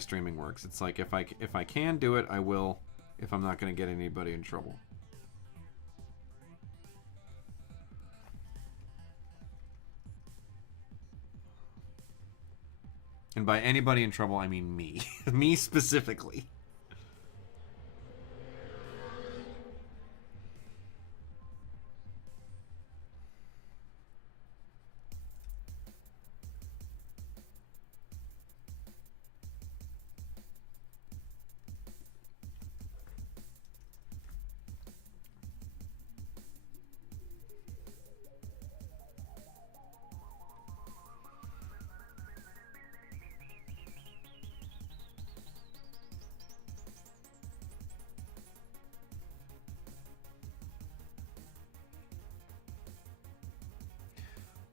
streaming works. It's like if I can do it, I will. If I'm not going to get anybody in trouble. And by anybody in trouble, I mean me. Me specifically.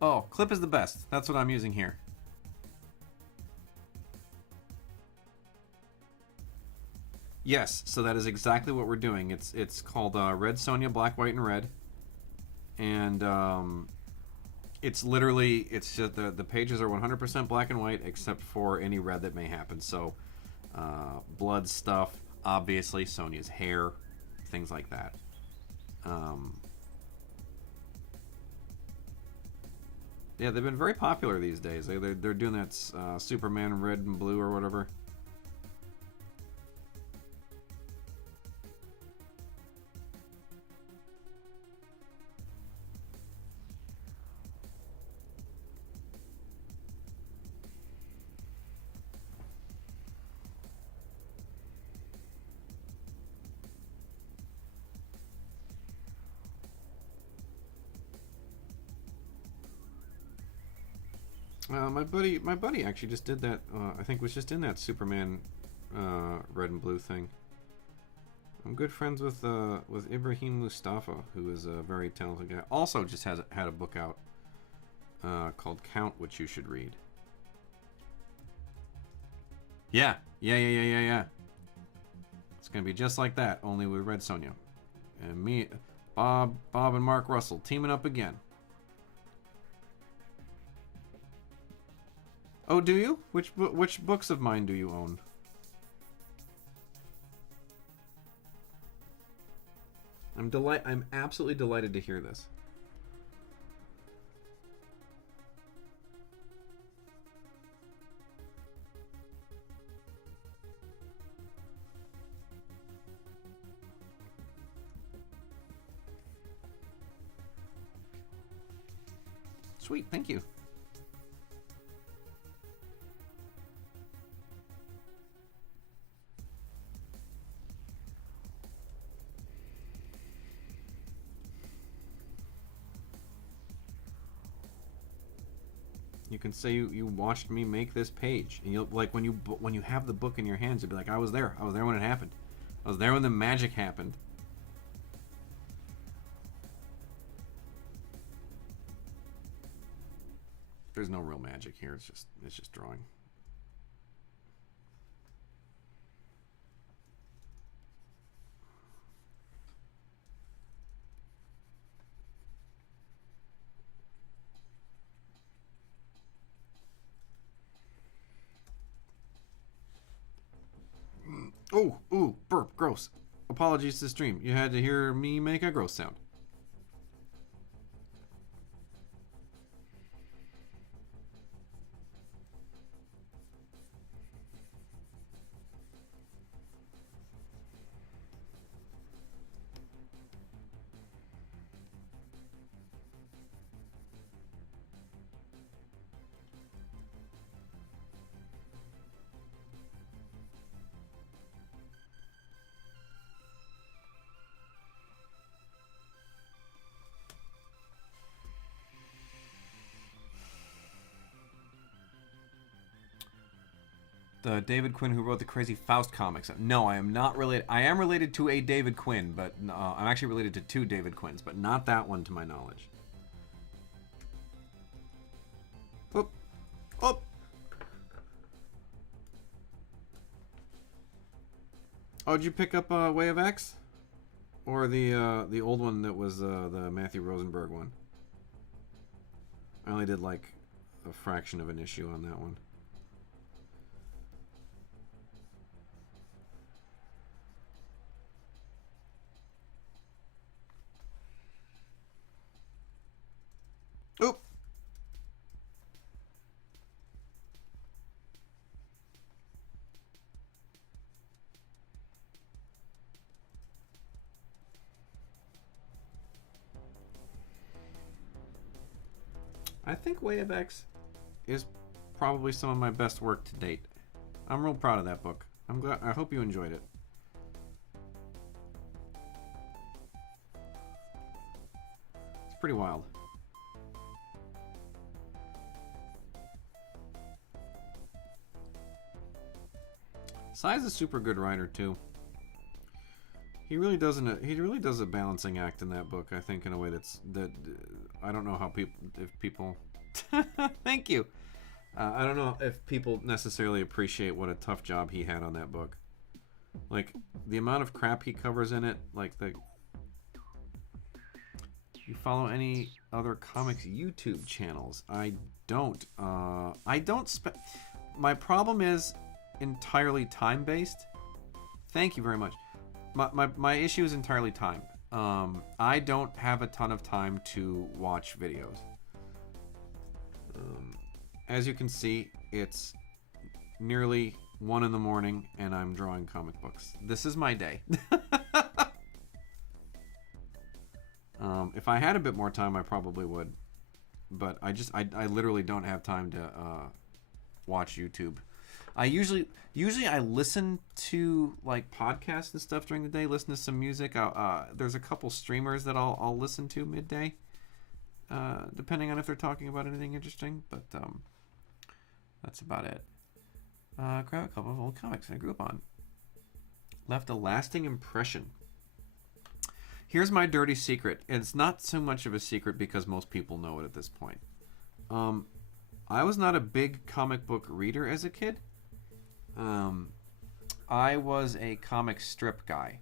Oh, clip is the best. That's what I'm using here. Yes, so that is exactly what we're doing. It's called Red Sonja, Black, White, and Red. And it's literally, it's just the pages are 100% black and white except for any red that may happen. So blood stuff, obviously, Sonja's hair, things like that. Yeah, they've been very popular these days. They're doing that Superman red and blue or whatever. My buddy actually just did that. I think was just in that Superman red and blue thing. I'm good friends with Ibrahim Mustafa, who is a very talented guy. Also, just had a book out called Count, which you should read. Yeah. It's gonna be just like that, only with Red Sonja, and me, Bob and Mark Russell teaming up again. Oh, do you? Which books of mine do you own? I'm absolutely delighted to hear this. Sweet, thank you. You can say you watched me make this page, and you'll like when you have the book in your hands, you'll be like, I was there. I was there when it happened. I was there when the magic happened. There's no real magic here. It's just drawing. Oh, ooh, burp, gross. Apologies to the stream. You had to hear me make a gross sound. The David Quinn who wrote the Crazy Faust comics. No, I am not related. I am related to a David Quinn, but I'm actually related to two David Quinns, but not that one to my knowledge. Oh, oh. Oh, did you pick up Way of X, or the old one that was the Matthew Rosenberg one? I only did like a fraction of an issue on that one. Oop. I think Way of X is probably some of my best work to date. I'm real proud of that book. I'm glad. I hope you enjoyed it. It's pretty wild. Sai's a super good writer too. He really does a balancing act in that book. I think in a way that I don't know how people thank you. I don't know if people necessarily appreciate what a tough job he had on that book. Like the amount of crap he covers in it. Like the. You follow any other comics YouTube channels? I don't. My problem is entirely time based. Thank you very much. My issue is entirely time. I don't have a ton of time to watch videos. As you can see, it's nearly 1 in the morning and I'm drawing comic books. This is my day. If I had a bit more time, I probably would. But I literally don't have time to watch YouTube. I usually I listen to like podcasts and stuff during the day. Listen to some music. There's a couple streamers that I'll listen to midday, depending on if they're talking about anything interesting. But that's about it. Grab a couple of old comics I grew up on. Left a lasting impression. Here's my dirty secret. It's not so much of a secret because most people know it at this point. I was not a big comic book reader as a kid. I was a comic strip guy.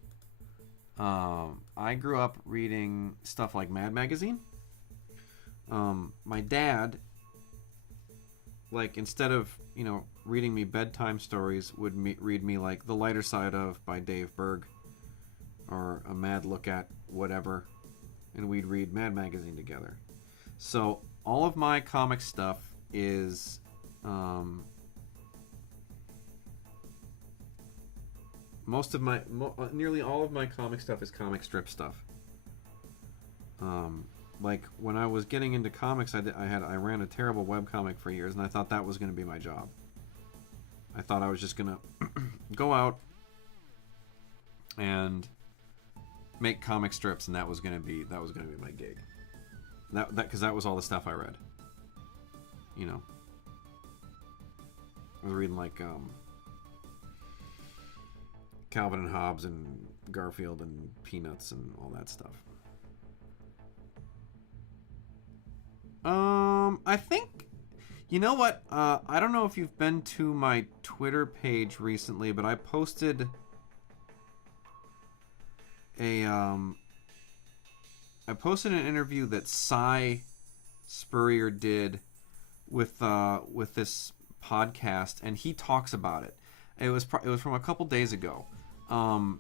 I grew up reading stuff like Mad Magazine. My dad, like, instead of, reading me bedtime stories, would read me, like, The Lighter Side of by Dave Berg, or A Mad Look At whatever, and we'd read Mad Magazine together. So all of my comic stuff is nearly all of my comic stuff is comic strip stuff. Like when I was getting into comics, I ran a terrible webcomic for years, and I thought that was going to be my job. I thought I was just going to go out and make comic strips, and that was going to be my gig. Because that was all the stuff I read. I was reading like Calvin and Hobbes and Garfield and Peanuts and all that stuff. I think, you know what? I don't know if you've been to my Twitter page recently, but I posted an interview that Cy Spurrier did with this podcast, and he talks about it. It was from a couple days ago. I'm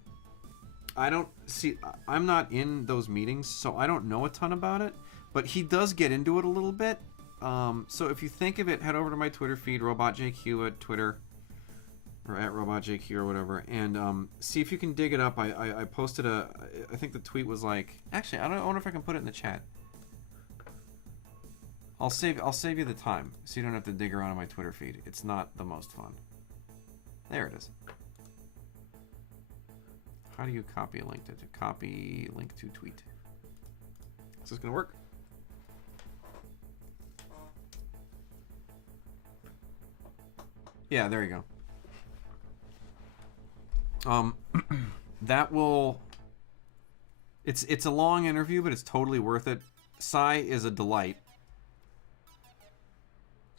not in those meetings, so I don't know a ton about it. But he does get into it a little bit. So if you think of it, head over to my Twitter feed, RobotJQ at Twitter, or at RobotJQ or whatever, and see if you can dig it up. I posted I think the tweet was like, actually, I wonder if I can put it in the chat. I'll save you the time, so you don't have to dig around on my Twitter feed. It's not the most fun. There it is. How do you copy a link to copy link to tweet? Is this gonna work? Yeah, there you go. That will. It's a long interview, but it's totally worth it. Cy is a delight.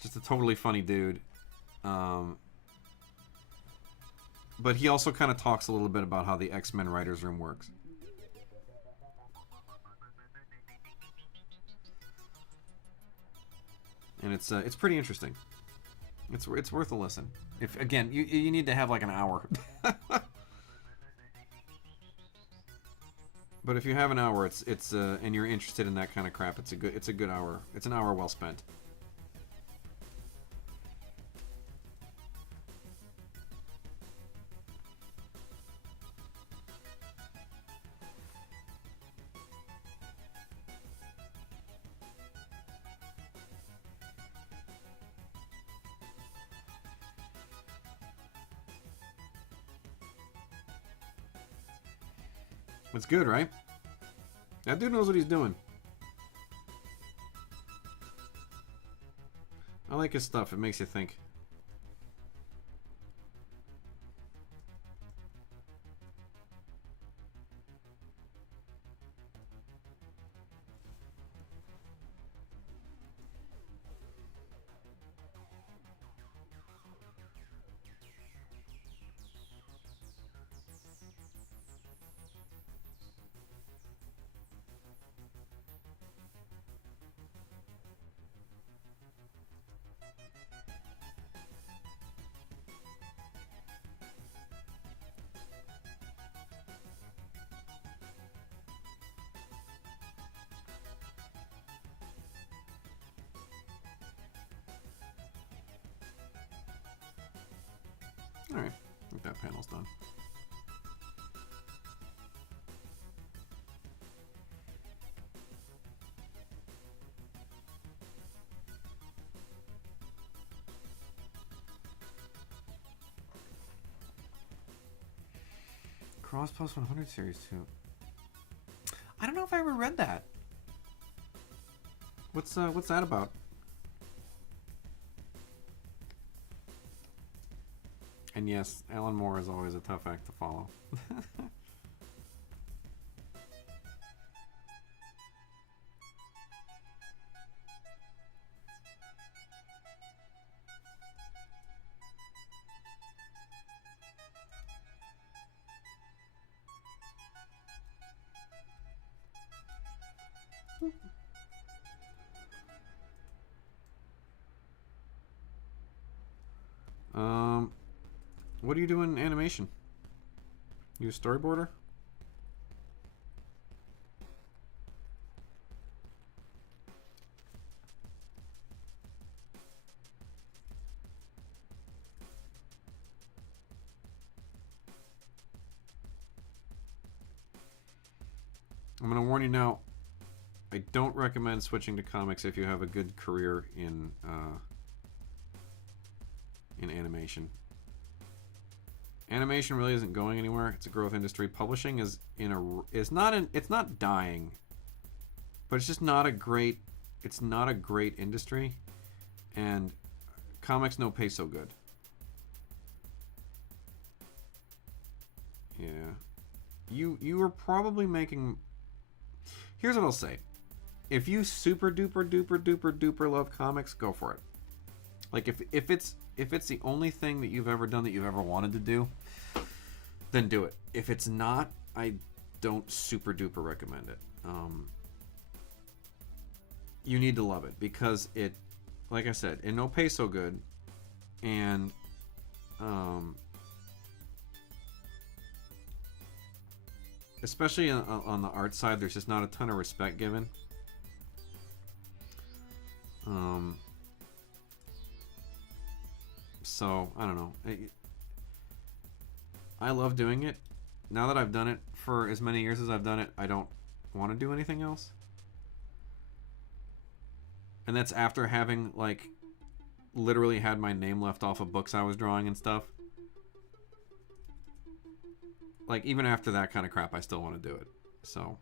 Just a totally funny dude. But he also kind of talks a little bit about how the X-Men writers' room works. And it's pretty interesting. It's worth a listen. If again, you need to have like an hour. But if you have an hour, it's and you're interested in that kind of crap, it's a good hour. It's an hour well spent. It's good, right? That dude knows what he's doing. I like his stuff. It makes you think. Alright, I think that panel's done. Cross Post 100 series too. I don't know if I ever read that. What's that about? And yes, Alan Moore is always a tough act to follow. What do you do in animation? You a storyboarder? I'm gonna warn you now. I don't recommend switching to comics if you have a good career in animation. Animation really isn't going anywhere. It's a growth industry. Publishing is it's not dying, but it's just not a great. It's not a great industry, and comics no pay so good. Yeah. You were probably making... Here's what I'll say. If you super duper duper duper duper love comics, go for it. Like if it's the only thing that you've ever done that you've ever wanted to do, then do it. If it's not, I don't super duper recommend it. You need to love it because it, like I said, it no pay so good, and especially on the art side, there's just not a ton of respect given. So I don't know. I love doing it. Now that I've done it for as many years as I've done it, I don't want to do anything else. And that's after having, like, literally had my name left off of books I was drawing and stuff. Like, even after that kind of crap, I still want to do it. So.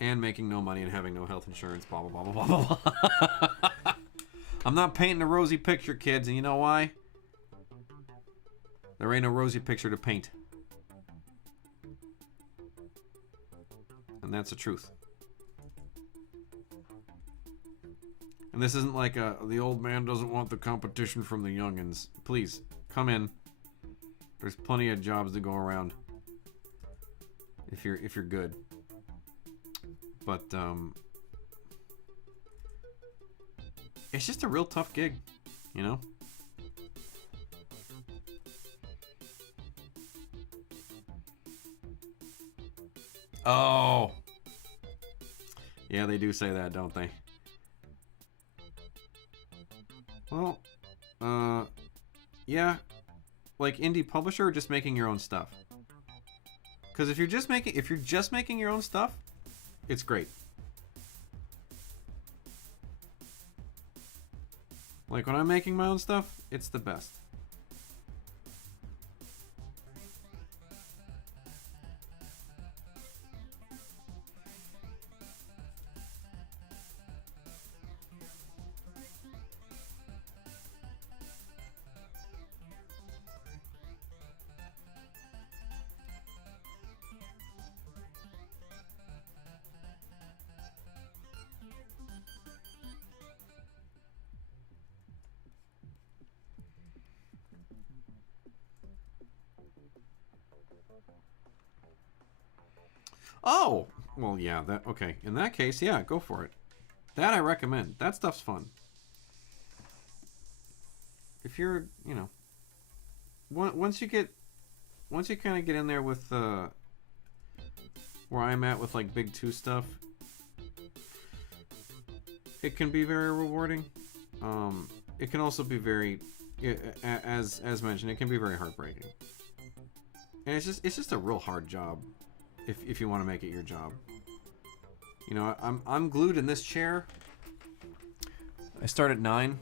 And making no money and having no health insurance, blah, blah, blah, blah, blah, blah. I'm not painting a rosy picture, kids, and you know why? There ain't no rosy picture to paint. And that's the truth. And this isn't like the old man doesn't want the competition from the youngins. Please, come in. There's plenty of jobs to go around. If you're good. But it's just a real tough gig, you know? Oh. Yeah, they do say that, don't they? Well, yeah. Like indie publisher or just making your own stuff? Because if you're just making your own stuff, it's great. Like when I'm making my own stuff, it's the best. Oh! Well, yeah, that... Okay, in that case, yeah, go for it. That I recommend. That stuff's fun. If you're, you know... Once you kind of get in there with, where I'm at with, like, Big 2 stuff, it can be very rewarding. It can also be very... As mentioned, it can be very heartbreaking. And it's just a real hard job. If you want to make it your job. You know, I'm glued in this chair. I start at 9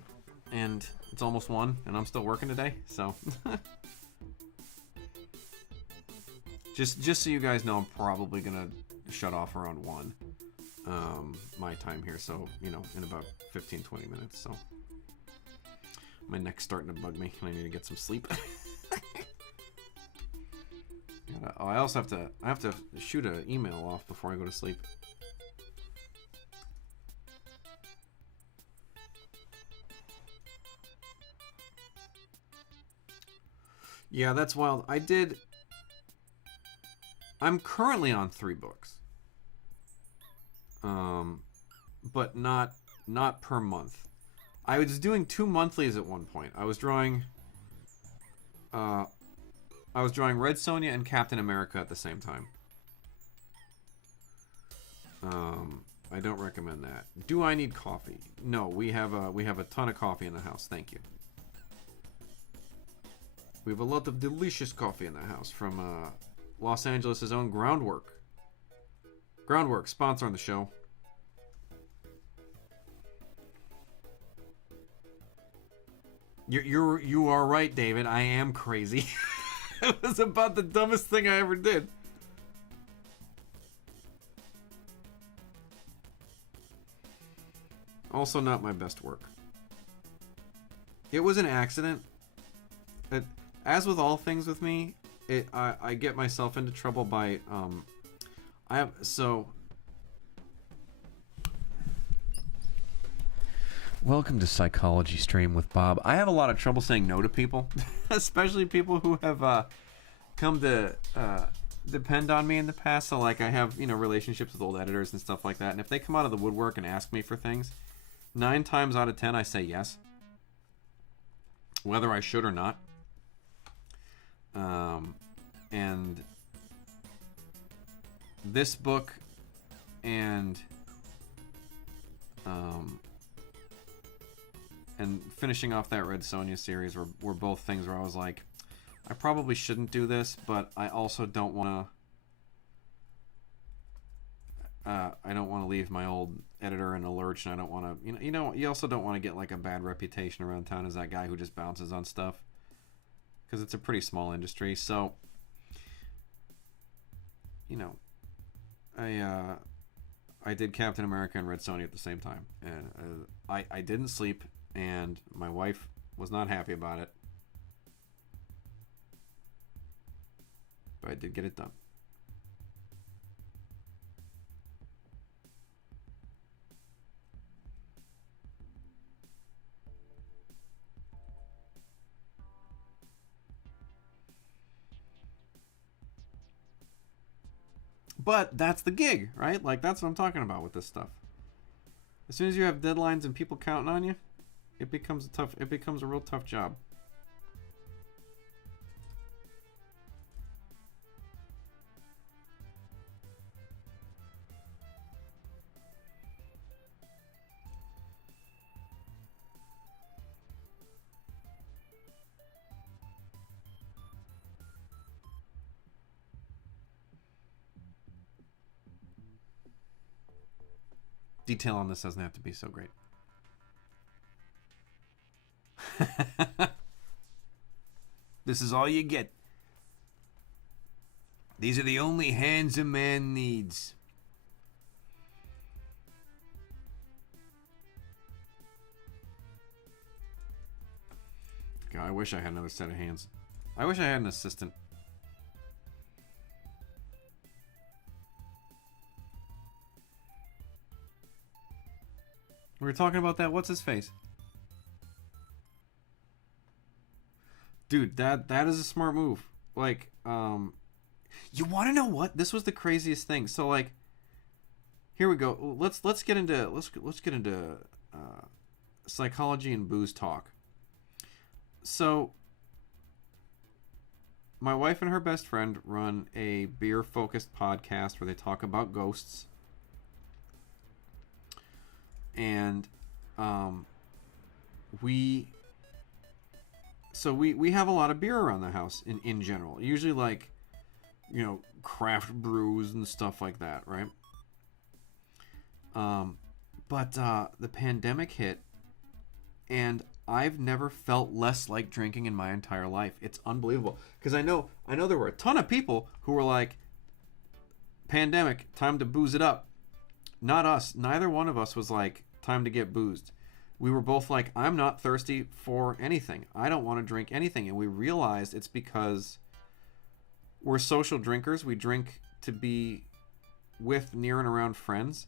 and it's almost 1 and I'm still working today, so just so you guys know, I'm probably gonna shut off around 1 my time here, so you know, in about 15-20 minutes. So my neck's starting to bug me and I need to get some sleep. Oh, I also have to shoot an email off before I go to sleep. Yeah, that's wild. I'm currently on 3 books. But not per month. I was doing 2 monthlies at one point. I was drawing Red Sonja and Captain America at the same time. I don't recommend that. Do I need coffee? No, we have a ton of coffee in the house. Thank you. We have a lot of delicious coffee in the house from Los Angeles' own Groundwork. Groundwork, sponsor on the show. You are right, David. I am crazy. It was about the dumbest thing I ever did. Also not my best work. It was an accident. it, as with all things with me, I get myself into trouble by I have so. Welcome to Psychology Stream with Bob. I have a lot of trouble saying no to people, especially people who have come to depend on me in the past. So like I have relationships with old editors and stuff like that, and if they come out of the woodwork and ask me for things, 9 times out of 10 I say yes, whether I should or not. And this book and finishing off that Red Sonja series were both things where I was like, I probably shouldn't do this, but I also don't want to. I don't want to leave my old editor in a lurch, and I don't want to. You also don't want to get like a bad reputation around town as that guy who just bounces on stuff, because it's a pretty small industry. So, I did Captain America and Red Sonja at the same time, and I didn't sleep, and my wife was not happy about it, but I did get it done. But that's the gig, right? Like, that's what I'm talking about with this stuff. As soon as you have deadlines and people counting on you, it becomes a real tough job. Detail on this doesn't have to be so great. This is all you get. These are the only hands a man needs. God, I wish I had another set of hands. I wish I had an assistant. We were talking about that. What's his face? Dude, that is a smart move. Like, you want to know what? This was the craziest thing. So like, here we go. Let's get into psychology and booze talk. So, my wife and her best friend run a beer-focused podcast where they talk about ghosts. And we have a lot of beer around the house in general. Usually like, craft brews and stuff like that, right? But the pandemic hit, and I've never felt less like drinking in my entire life. It's unbelievable. Because I know there were a ton of people who were like, pandemic, time to booze it up. Not us. Neither one of us was like, time to get boozed. We were both like, I'm not thirsty for anything. I don't want to drink anything. And we realized it's because we're social drinkers. We drink to be with near and around friends.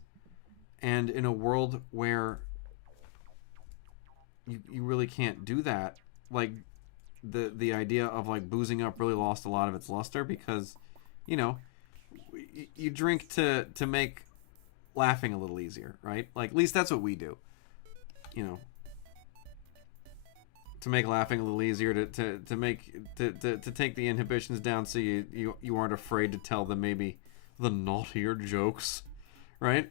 And in a world where you really can't do that, like the idea of like boozing up really lost a lot of its luster, because you drink to make laughing a little easier, right? Like, at least that's what we do, to make laughing a little easier, to take the inhibitions down, so you aren't afraid to tell them maybe the naughtier jokes, right?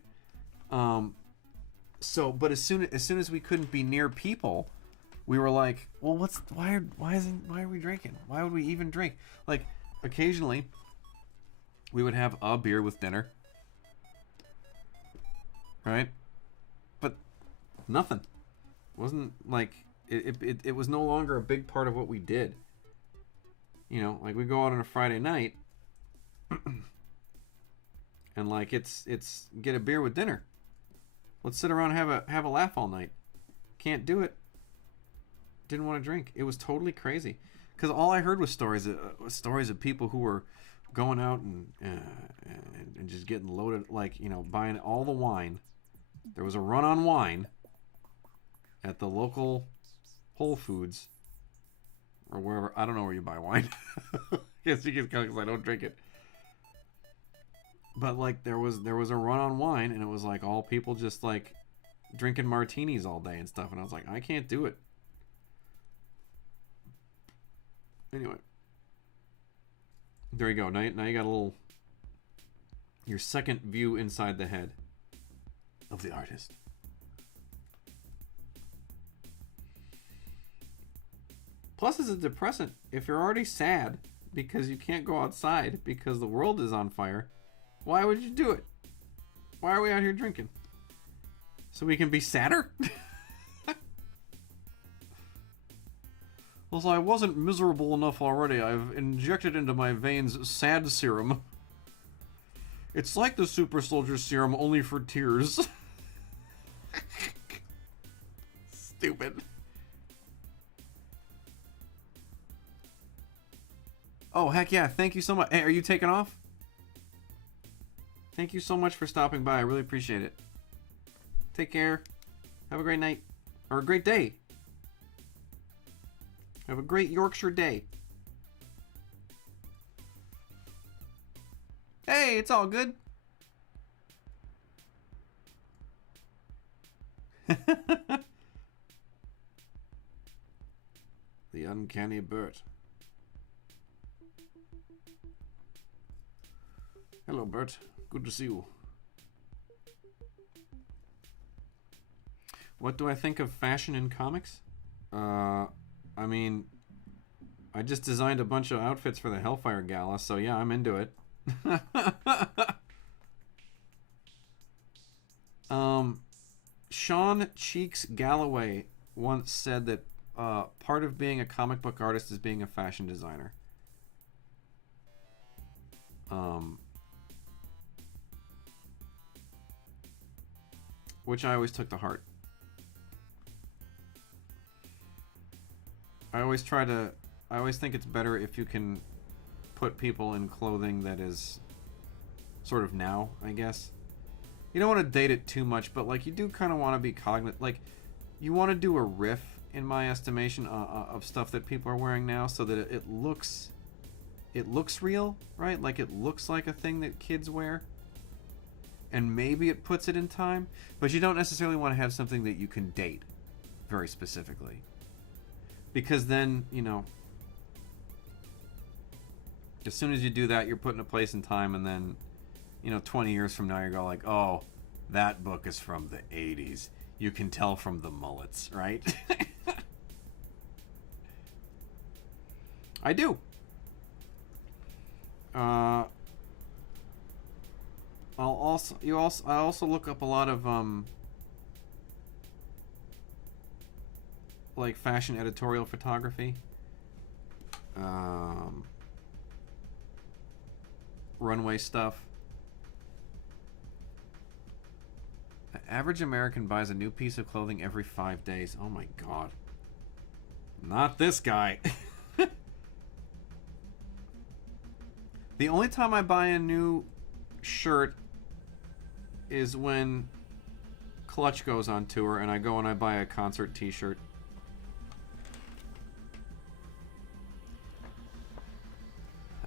So, but as soon as we couldn't be near people, we were like, well, why are we drinking? Why would we even drink? Like, occasionally we would have a beer with dinner, right? But nothing. It wasn't like it was no longer a big part of what we did. Like, we go out on a Friday night and like it's get a beer with dinner. Let's sit around and have a laugh all night. Can't do it. Didn't want to drink. It was totally crazy. because all I heard was stories of people who were going out and just getting loaded, like, you know, buying all the wine. There was a run on wine at the local Whole Foods or wherever. I don't know where you buy wine. Guess you can tell because I don't drink it. But like there was a run on wine, and it was like all people just like drinking martinis all day and stuff, and I was like, I can't do it. Anyway, there you go. Now you got your second view inside the head of the artist. Plus, it's a depressant. If you're already sad because you can't go outside because the world is on fire, why would you do it? Why are we out here drinking? So we can be sadder? Well, I wasn't miserable enough already. I've injected into my veins sad serum. It's like the super soldier serum, only for tears. Stupid. Oh, heck yeah. Thank you so much. Hey, are you taking off? Thank you so much for stopping by. I really appreciate it. Take care. Have a great night. Or a great day. Have a great Yorkshire day. Hey, it's all good. The uncanny Bert. Hello, Bert. Good to see you. What do I think of fashion in comics? I mean, I just designed a bunch of outfits for the Hellfire Gala, so yeah, I'm into it. Sean Cheeks Galloway once said that part of being a comic book artist is being a fashion designer. Which I always took to heart. I always think it's better if you can put people in clothing that is sort of now, I guess. You don't want to date it too much, but like you do kind of want to be cognizant. Like you want to do a riff, in my estimation, of stuff that people are wearing now, so that it looks real, right? Like it looks like a thing that kids wear. And maybe it puts it in time, but you don't necessarily want to have something that you can date very specifically. Because then, you know, as soon as you do that, you're put in a place and time, and then, you know, 20 years from now, you're going like, oh, that book is from the 80s. You can tell from the mullets, right? I do. I also look up a lot of like fashion editorial photography, runway stuff. The average American buys a new piece of clothing every 5 days. Oh my god. Not this guy. The only time I buy a new shirt is when Clutch goes on tour and I go and I buy a concert t-shirt.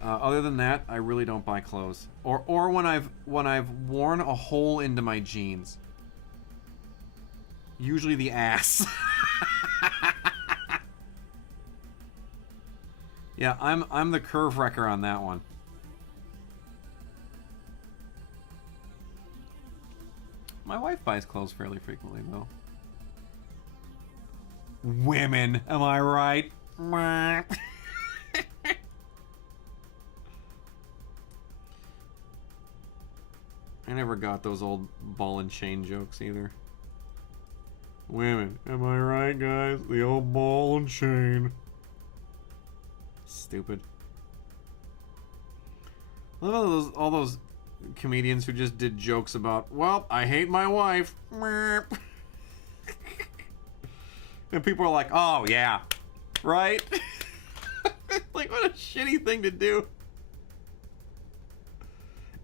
Other than that, I really don't buy clothes. Or when I've worn a hole into my jeans. Usually the ass. Yeah, I'm the curve wrecker on that one. My wife buys clothes fairly frequently, though. Women, am I right? I never got those old ball and chain jokes either. Women, am I right, guys? The old ball and chain. Stupid. I love all those comedians who just did jokes about, well, I hate my wife. And people are like, oh, yeah. Right? shitty thing to do.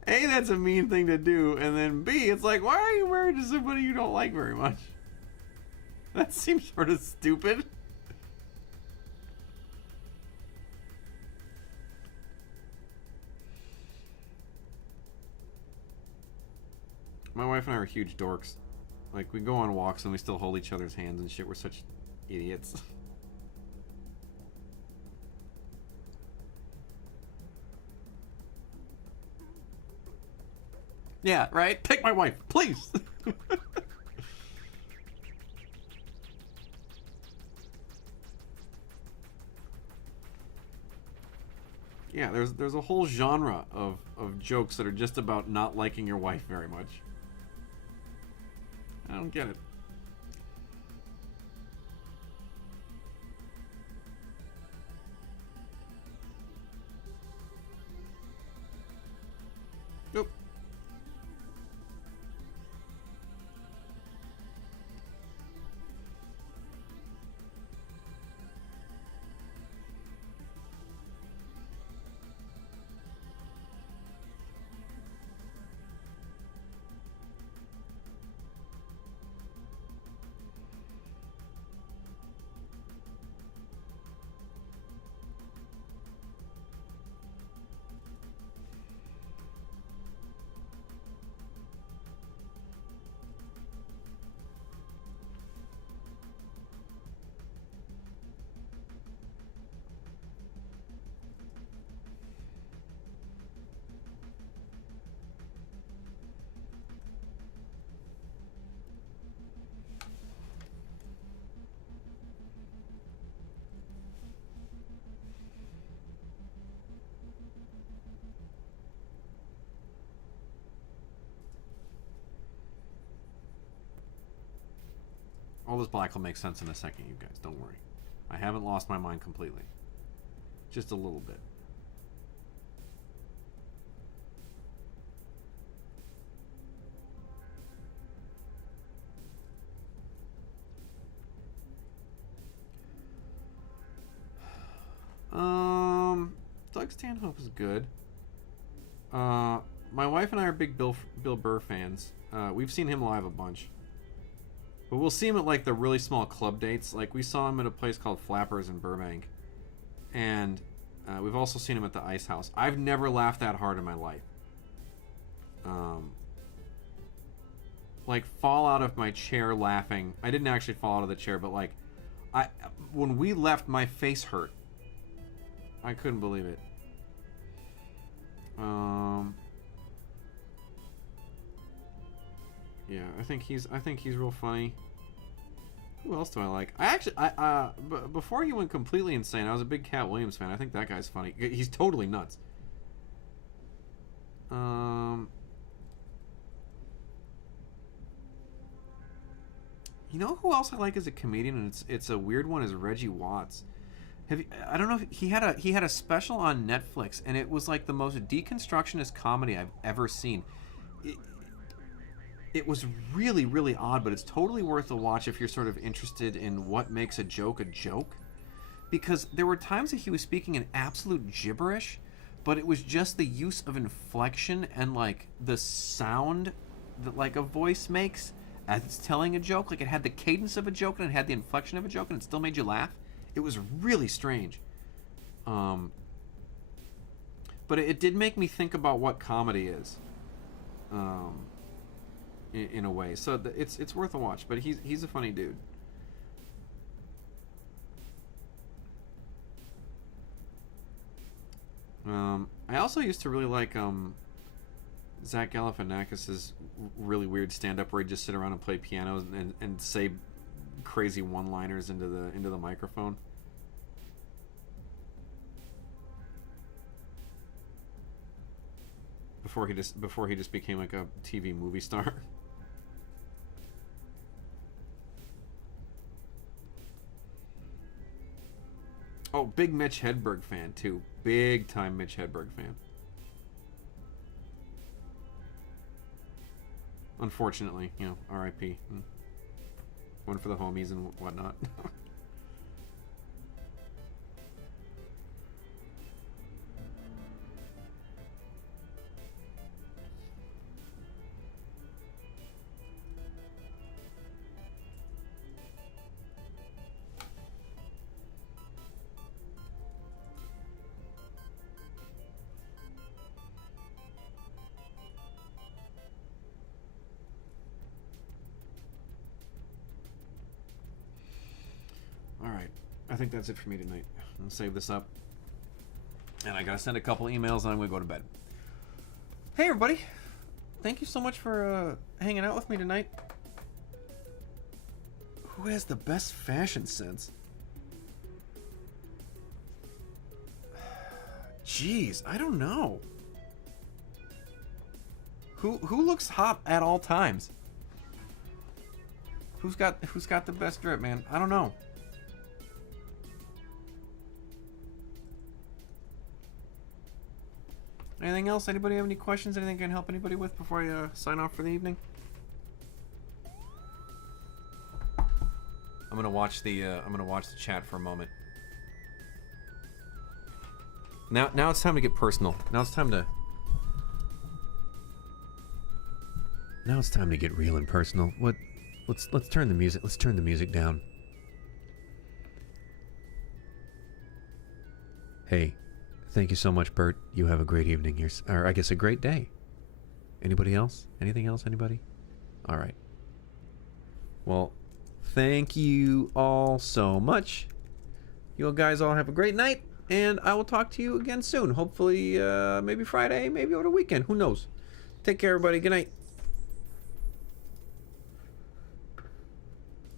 A, that's a mean thing to do, and then B, it's like, why are you married to somebody you don't like very much? That seems sort of stupid. My wife and I are huge dorks. Like, we go on walks and we still hold each other's hands and shit. We're such idiots. Yeah, right? Take my wife, please! Yeah, there's a whole genre of jokes that are just about not liking your wife very much. I don't get it. Nope. All this black will make sense in a second, you guys. Don't worry. I haven't lost my mind completely. Just a little bit. Doug Stanhope is good. My wife and I are big Bill Burr fans. We've seen him live a bunch. But we'll see him at, like, the really small club dates. Like, we saw him at a place called Flappers in Burbank. And we've also seen him at the Ice House. I've never laughed that hard in my life. Like, fall out of my chair laughing. I didn't actually fall out of the chair, but, like, when we left, my face hurt. I couldn't believe it. Yeah, I think he's real funny. Who else do I like? Before he went completely insane, I was a big Cat Williams fan. I think that guy's funny. He's totally nuts. You know who else I like as a comedian, and it's a weird one, is Reggie Watts. I don't know if he had a special on Netflix, and it was like the most deconstructionist comedy I've ever seen. It was really, really odd, but it's totally worth a watch if you're sort of interested in what makes a joke, because there were times that he was speaking in absolute gibberish, but it was just the use of inflection and, like, the sound that, like, a voice makes as it's telling a joke. Like, it had the cadence of a joke and it had the inflection of a joke, and it still made you laugh. It was really strange. But it did make me think about what comedy is. In a way, so it's worth a watch. But he's a funny dude. I also used to really like Zach Galifianakis's really weird stand-up where he'd just sit around and play piano and say crazy one-liners into the microphone. Before he just became like a TV movie star. Oh, big Mitch Hedberg fan too. Big time Mitch Hedberg fan. Unfortunately, you know, R.I.P. One for the homies and whatnot. think that's it for me tonight. I'm gonna save this up, and I gotta send a couple emails, and I'm gonna go to bed. Hey everybody, thank you so much for hanging out with me tonight. Who has the best fashion sense? Jeez, I don't know. Who looks hot at all times? Who's got the best drip, man? I don't know. Anything else? Anybody have any questions? Anything I can help anybody with before I sign off for the evening? I'm gonna watch the chat for a moment. Now it's time to get personal. Now it's time to get real and personal. Let's turn the music. Let's turn the music down. Hey, thank you so much, Bert. You have a great evening here, or I guess a great day. Anybody else? Anything else? Anybody? All right. Well, thank you all so much. You guys all have a great night, and I will talk to you again soon. Hopefully, maybe Friday, maybe over the weekend. Who knows? Take care, everybody. Good night.